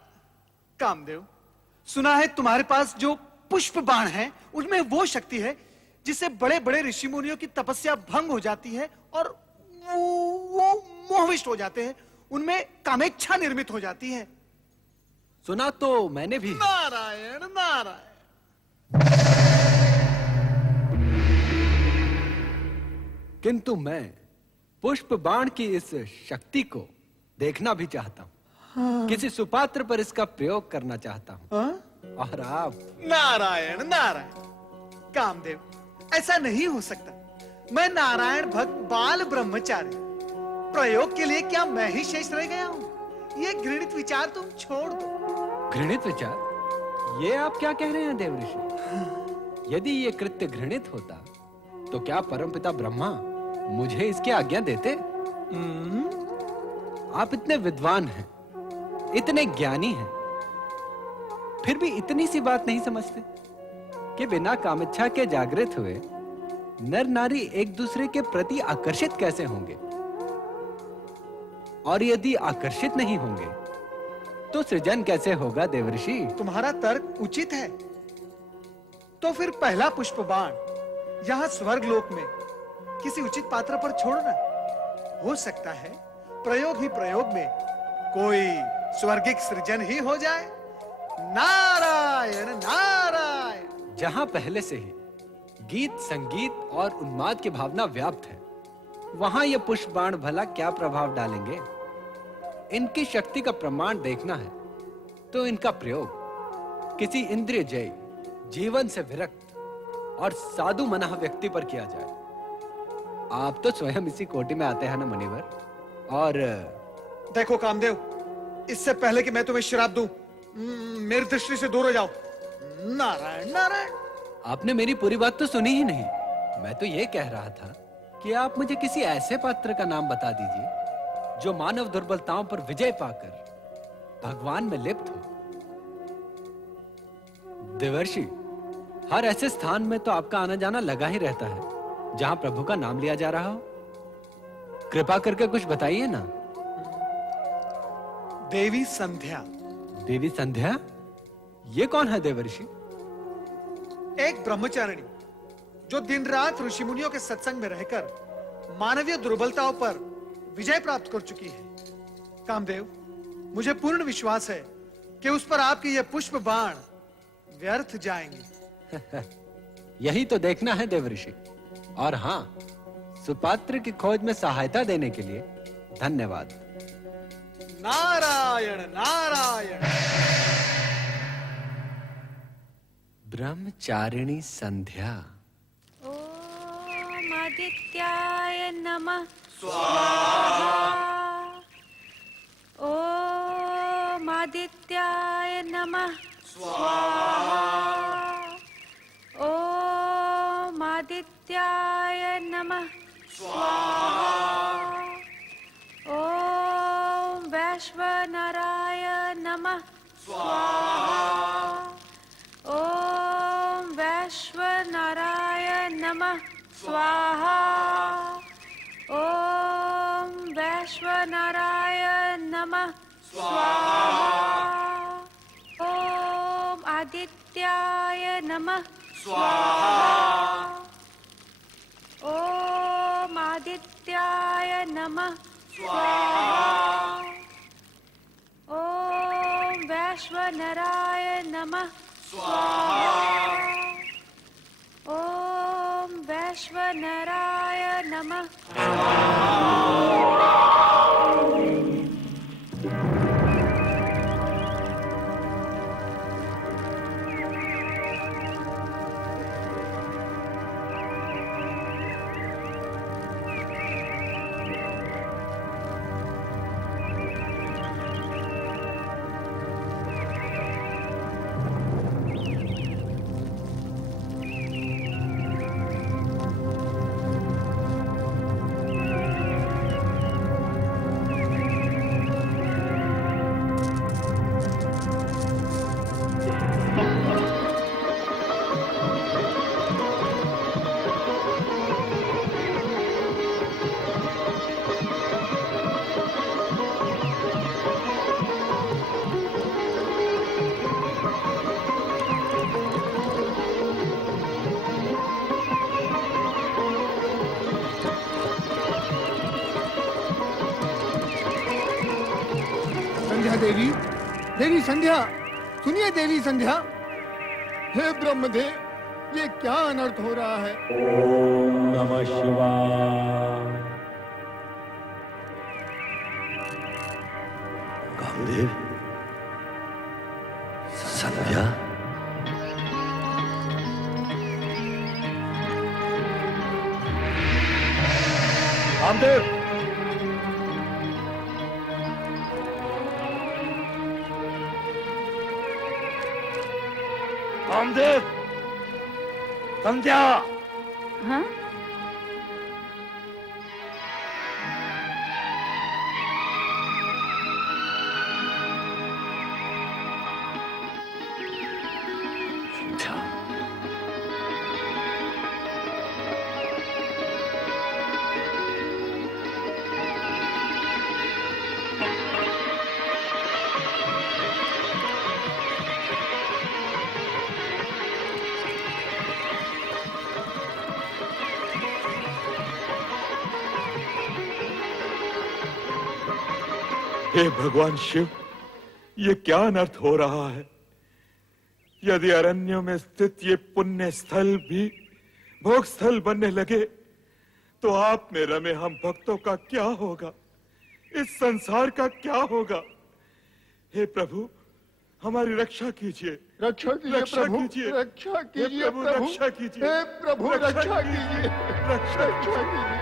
कामदेव, सुना है तुम्हारे पास जो पुष्प बाण है उसमें वो शक्ति है जिससे बड़े बड़े ऋषि मुनियों की तपस्या भंग हो जाती है और वो मोहविष्ट हो जाते हैं, उनमें कामेच्छा निर्मित हो जाती है। सुना तो मैंने भी। नारायण नारायण। किंतु मैं पुष्प बाण की इस शक्ति को देखना भी चाहता हूँ। हाँ। किसी सुपात्र पर इसका प्रयोग करना चाहता हूँ। हाँ? और आप? नारायण नारायण। कामदेव, ऐसा नहीं हो सकता। मैं नारायण भक्त बाल ब्रह्मचारी, प्रयोग के लिए क्या मैं ही शेष रह गया हूँ? ये घृणित विचार तुम छोड़ दो। घृणित विचार? ये आप क्या कह रहे हैं देवऋषि? यदि ये कृत्य घृणित होता तो क्या परमपिता ब्रह्मा मुझे इसकी आज्ञा देते? आप इतने विद्वान हैं, इतने ज्ञानी हैं, फिर भी इतनी सी बात नहीं समझते कि बिना कामेच्छा के जागृत हुए नर नारी एक दूसरे के प्रति आकर्षित कैसे होंगे? और यदि आकर्षित नहीं होंगे तो सृजन कैसे होगा देवर्षि? तुम्हारा तर्क उचित है। तो फिर पहला पुष्प बाण यहाँ स्वर्ग लोक में किसी उचित पात्र पर छोड़ना। हो सकता है प्रयोग ही प्रयोग में कोई स्वर्गिक सृजन ही हो जाए। नारायण नारायण। जहां पहले से ही गीत संगीत और उन्माद की भावना व्याप्त है, वहां ये पुष्प बाण भला क्या प्रभाव डालेंगे? इनकी शक्ति का प्रमाण देखना है तो इनका प्रयोग किसी इंद्रिय जय, जीवन से विरक्त और साधु मना व्यक्ति पर किया जाए। आप तो स्वयं इसी कोटि में आते हैं ना मुनिवर। और देखो कामदेव, इससे पहले कि मैं तुम्हें श्राप दूं, मेरी दृष्टि से दूर हो जाओ। नारायण नारायण। आपने मेरी पूरी बात तो सुनी ही नहीं। मैं तो ये कह रहा था कि आप मुझे किसी ऐसे पात्र का नाम बता दीजिए जो मानव दुर्बलताओं पर विजय पाकर भगवान में लिप्त हो। देवर्षि, हर ऐसे स्थान में तो आपका आना जाना लगा ही रहता है जहां प्रभु का नाम लिया जा रहा हो। कृपा करके कुछ बताइए ना। देवी संध्या। देवी संध्या? ये कौन है देवर्षि? एक ब्रह्मचारिणी जो दिन रात ऋषि मुनियों के सत्संग में रहकर मानवीय दुर्बलताओं पर विजय प्राप्त कर चुकी है। कामदेव, मुझे पूर्ण विश्वास है कि उस पर आपके ये पुष्प बाण व्यर्थ जाएंगे। यही तो देखना है देवर्षि। और हाँ, सुपात्र की खोज में सहायता देने के लिए धन्यवाद। नारायण नारायण। ब्रह्मचारिणी संध्या। ओम आदित्याय नमः स्वाहा। ओम आदित्याय नमः स्वाहा। ओम आदित्याय नमः स्वाहा। ओम वैश्वनराय नमः स्वाहा। ओम वैश्वनराय नमः स्वाहा। ओम वैश्वनराय नमः स्वाहा। ओम आदित्याय नमः स्वाहा। ओम आदित्याय नमः स्वाहा। ओम वैश्वनराय नमः स्वाहा। ओम वैश्वनराय नमः संध्या देवी, देवी संध्या, सुनिए देवी संध्या। हे ब्रह्मदेव, ये क्या अनर्थ हो रहा है? ओम नमः शिवाय। कामदेव, संध्या, कामदेव, कामदेव, संध्या। हाँ? हे भगवान शिव, ये क्या अनर्थ हो रहा है? यदि अरण्यों में स्थित ये पुण्य स्थल भी भोग स्थल बनने लगे तो आप में रमे हम भक्तों का क्या होगा? इस संसार का क्या होगा? हे प्रभु, हमारी रक्षा कीजिए, रक्षा कीजिए प्रभु, रक्षा कीजिए प्रभु, रक्षा कीजिए, हे प्रभु रक्षा कीजिए, रक्षा कीजिए।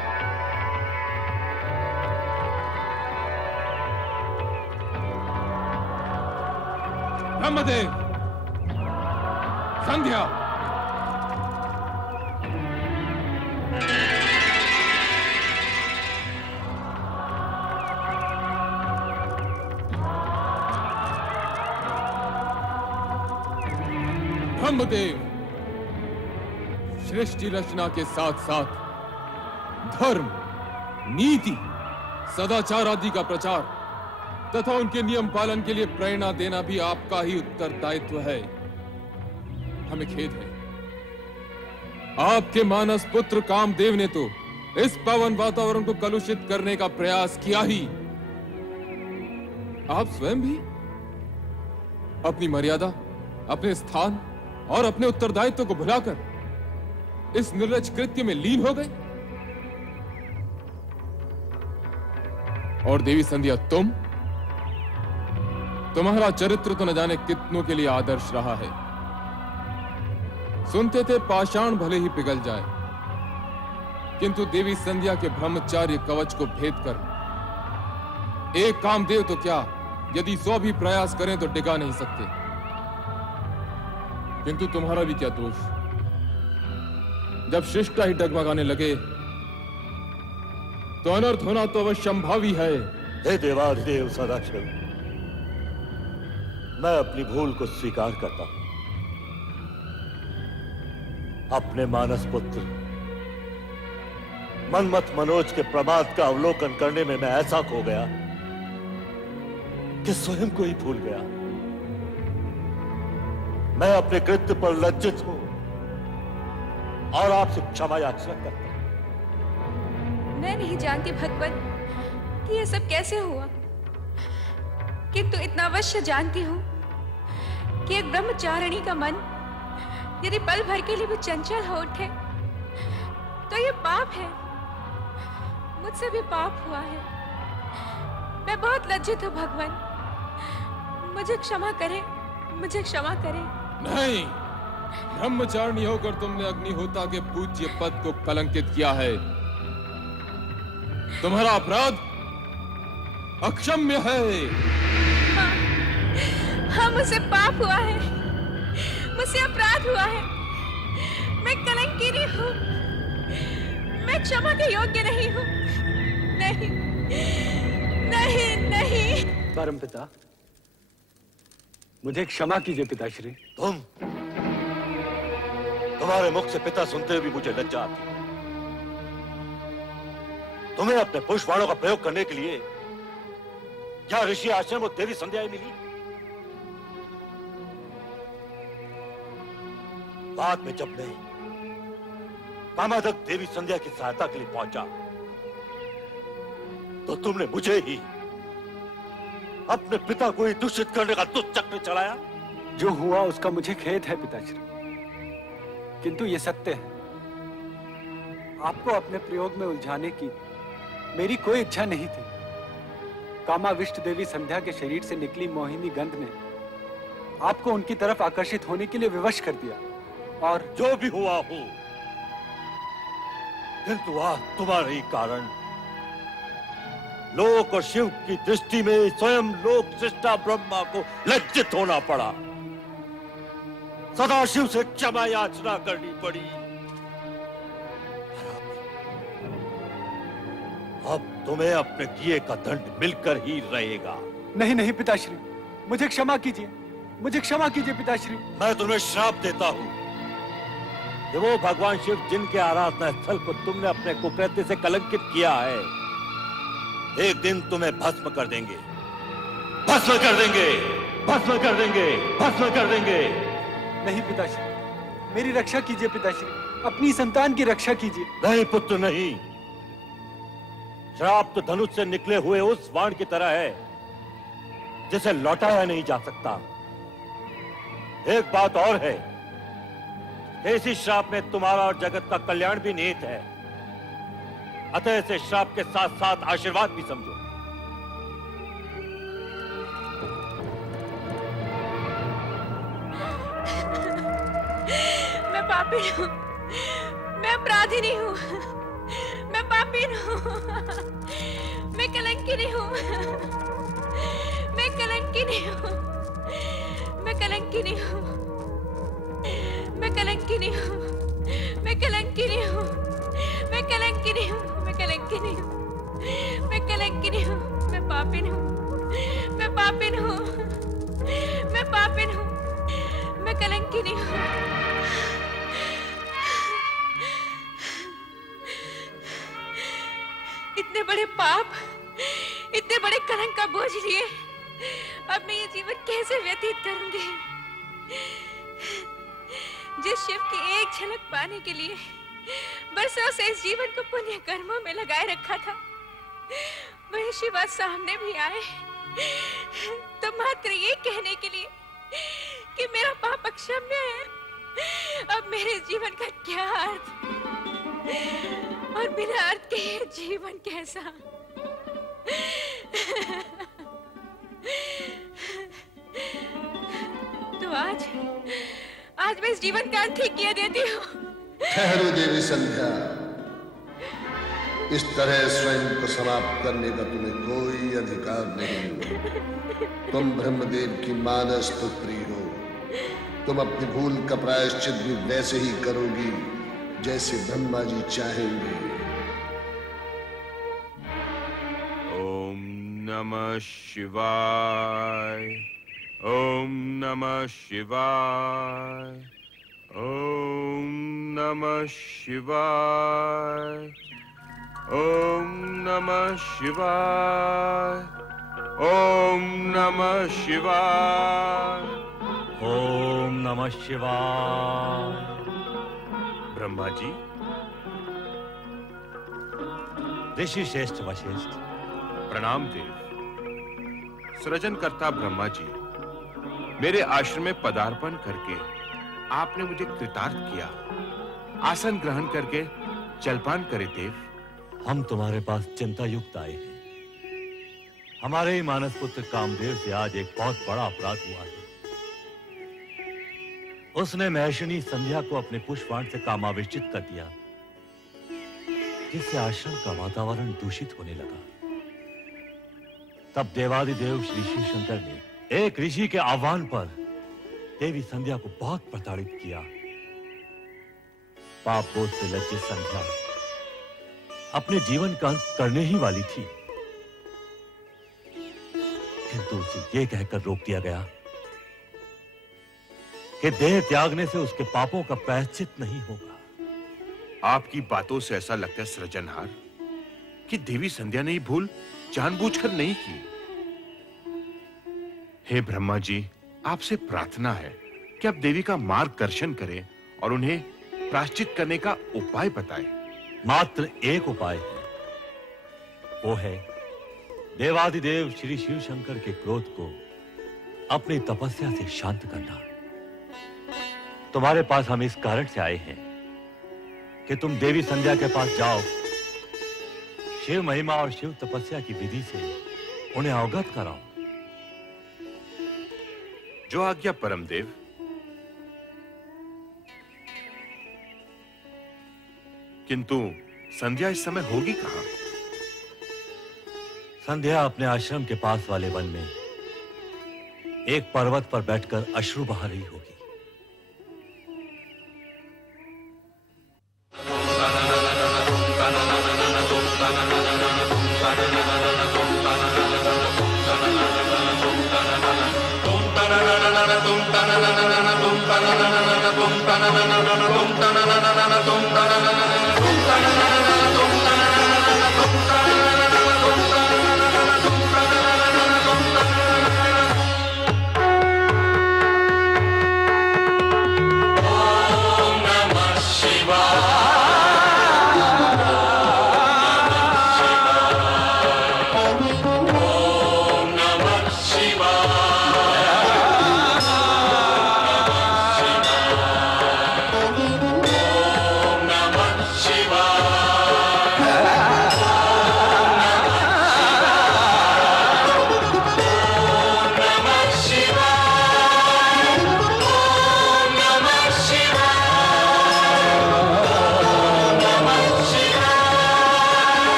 ब्रह्मदेव, संध्या, ब्रह्मदेव, सृष्टि रचना के साथ साथ धर्म, नीति, सदाचार आदि का प्रचार तथा उनके नियम पालन के लिए प्रेरणा देना भी आपका ही उत्तरदायित्व है। हमें खेद है, आपके मानस पुत्र कामदेव ने तो इस पावन वातावरण को कलुषित करने का प्रयास किया ही। आप स्वयं भी अपनी मर्यादा, अपने स्थान और अपने उत्तरदायित्व को भुलाकर इस निर्लज कृत्य में लीन हो गए। और देवी संध्या, तुम्हारा चरित्र तो न जाने कितनों के लिए आदर्श रहा है। सुनते थे पाषाण भले ही पिघल जाए, किंतु देवी संध्या के ब्रह्मचार्य कवच को भेद कर एक कामदेव तो क्या, यदि 100 भी प्रयास करें तो डिगा नहीं सकते। किंतु तुम्हारा भी क्या दोष? जब शिष्टा ही डगमगाने लगे तो अनर्थ होना तो अवश्यंभावी है। हे देवाधिदेव सदाशिव, मैं अपनी भूल को स्वीकार करता हूं। अपने मानस पुत्र मनमत मनोज के प्रमाद का अवलोकन करने में मैं ऐसा खो गया कि स्वयं को ही भूल गया। मैं अपने कृत्य पर लज्जित हूं और आपसे क्षमा याचना करता हूं। मैं नहीं जानती भगवान कि यह सब कैसे हुआ, किंतु इतना अवश्य जानती हूँ कि एक ब्रह्मचारिणी का मन यदि पल भर के लिए भी चंचल हो उठे तो ये पाप है। मुझसे भी पाप हुआ है। मैं बहुत लज्जित हूँ भगवान, मुझे क्षमा करें, मुझे क्षमा करें। नहीं, ब्रह्मचारिणी होकर तुमने अग्निहोता के पूज्य पद को कलंकित किया है। तुम्हारा अपराध अक्षम्य है। हाँ, मुझसे पाप हुआ है, मुझसे अपराध हुआ है। मैं कलंकिनी हूँ, मैं क्षमा के योग्य नहीं हूँ। नहीं, नहीं, नहीं। परमपिता, मुझे क्षमा कीजिए पिताश्री। तुम्हारे मुख से पिता सुनते हुए भी मुझे लज्जा आती है। तुम्हें अपने पुष्प बाणों का प्रयोग करने के लिए क्या ऋषि आश्रम और देवी संध्या मिली? बाद में जब मैं कामाधक देवी संध्या की सहायता के लिए पहुंचा तो तुमने मुझे ही अपने पिता को ही दूषित करने का तुच्छ चक्र चलाया। जो हुआ उसका मुझे खेद है पिताश्री, किंतु ये सत्य है। आपको अपने प्रयोग में उलझाने की मेरी कोई इच्छा नहीं थी। कामाविष्ट देवी संध्या के शरीर से निकली मोहिनी गंध ने आपको उनकी तरफ आकर्षित होने के लिए विवश कर दिया। और जो भी हुआ हो, किंतु आज तुम्हारे ही कारण लोक और शिव की दृष्टि में स्वयं लोक सृष्टा ब्रह्मा को लज्जित होना पड़ा। सदाशिव से क्षमा याचना करनी पड़ी। अब तुम्हें अपने किए का दंड मिलकर ही रहेगा। नहीं नहीं पिताश्री, मुझे क्षमा कीजिए, मुझे क्षमा कीजिए पिताश्री। मैं तुम्हें श्राप देता हूं कि वो भगवान शिव जिनके आराधना स्थल को तुमने अपने कुकृत्य से कलंकित किया है, एक दिन तुम्हें भस्म कर देंगे, भस्म कर देंगे, भस्म कर देंगे, भस्म कर देंगे। नहीं पिताश्री, मेरी रक्षा कीजिए पिताश्री, अपनी संतान की रक्षा कीजिए। नहीं पुत्र नहीं, श्राप तो धनुष से निकले हुए उस बाण की तरह है जिसे लौटाया नहीं जा सकता। एक बात और है, इसी श्राप में तुम्हारा और जगत का कल्याण भी निहित है। अतः इसे श्राप के साथ साथ आशीर्वाद भी समझो। मैं पापी हूँ, मैं अपराधी हूँ, मैं पापी हूँ, मैं कलंकिनी हूँ, मैं कलंकिनी हूँ, मैं कलंकिनी हूँ, मैं कलंकिनी हूँ, मैं कलंकिनी हूँ, मैं कलंकिनी हूँ, मैं कलंकिनी हूँ, मैं कलंकिनी हूँ, मैं पापिन हूँ, मैं पापिन हूँ, मैं पापिन हूँ, मैं कलंकिनी हूँ। इतने बड़े पाप, इतने बड़े कलंक का बोझ लिए अब मैं ये जीवन कैसे व्यतीत करूंगी? जिस शिव की एक झलक पाने के लिए बरसों से इस जीवन को पुण्य कर्मों में लगाए रखा था, वही शिव आज सामने भी आए तो मात्र ये कहने के लिए कि मेरा पाप अक्षम्य है। अब मेरे जीवन का क्या अर्थ और बिना अर्थ के ये जीवन कैसा? तो आज मैं इस जीवन का अंत ही किए देती हूँ। ठहरो देवी संध्या, इस तरह स्वयं को समाप्त करने का तुम्हें कोई अधिकार नहीं। तुम ब्रह्मदेव की मानस पुत्री हो। तुम अपनी भूल का प्रायश्चित भी वैसे ही करोगी जैसे ब्रह्मा जी चाहेंगे। ओम नमः शिवाय, ओम नमः शिवाय, ओम नमः शिवाय, ओम नमः शिवाय, ओम नमः शिवाय, ओम नमः शिवाय। ब्रह्मा जी, ऋषि श्रेष्ठ वशिष्ठ, प्रणाम देव। सृजनकर्ता ब्रह्मा जी, मेरे आश्रम में पदार्पण करके आपने मुझे कृतार्थ किया। आसन ग्रहण करके जलपान करे देव। हम तुम्हारे पास चिंता युक्त आए हैं। हमारे ही मानस पुत्र कामदेव से आज एक बहुत बड़ा अपराध हुआ है। उसने महर्षिणी संध्या को अपने पुष्पबाण से कामाविष्टित कर दिया, जिससे आश्रम का वातावरण दूषित होने लगा। तब देवादिदेव श्री शिव शंकर ने एक ऋषि के आह्वान पर देवी संध्या को बहुत प्रताड़ित किया। पाप बोझ से लज्जित संध्या अपने जीवन का अंत करने ही वाली थी, किंतु उसे ये कहकर रोक दिया गया कि देह त्यागने से उसके पापों का प्रायश्चित नहीं होगा। आपकी बातों से ऐसा लगता है सृजनहार कि देवी संध्या ने ये भूल जानबूझकर नहीं की। हे ब्रह्मा जी, आपसे प्रार्थना है कि आप देवी का मार्गदर्शन करें और उन्हें प्रायश्चित करने का उपाय बताएं। मात्र एक उपाय है, वो है देवादिदेव श्री शिव शंकर के क्रोध को अपनी तपस्या से शांत करना। तुम्हारे पास हम इस कारण से आए हैं कि तुम देवी संध्या के पास जाओ, शिव महिमा और शिव तपस्या की विधि से उन्हें अवगत कराओ। जो आज्ञा परमदेव। किंतु संध्या इस समय होगी कहां? संध्या अपने आश्रम के पास वाले वन में एक पर्वत पर बैठकर अश्रु बहा रही होगी। तुम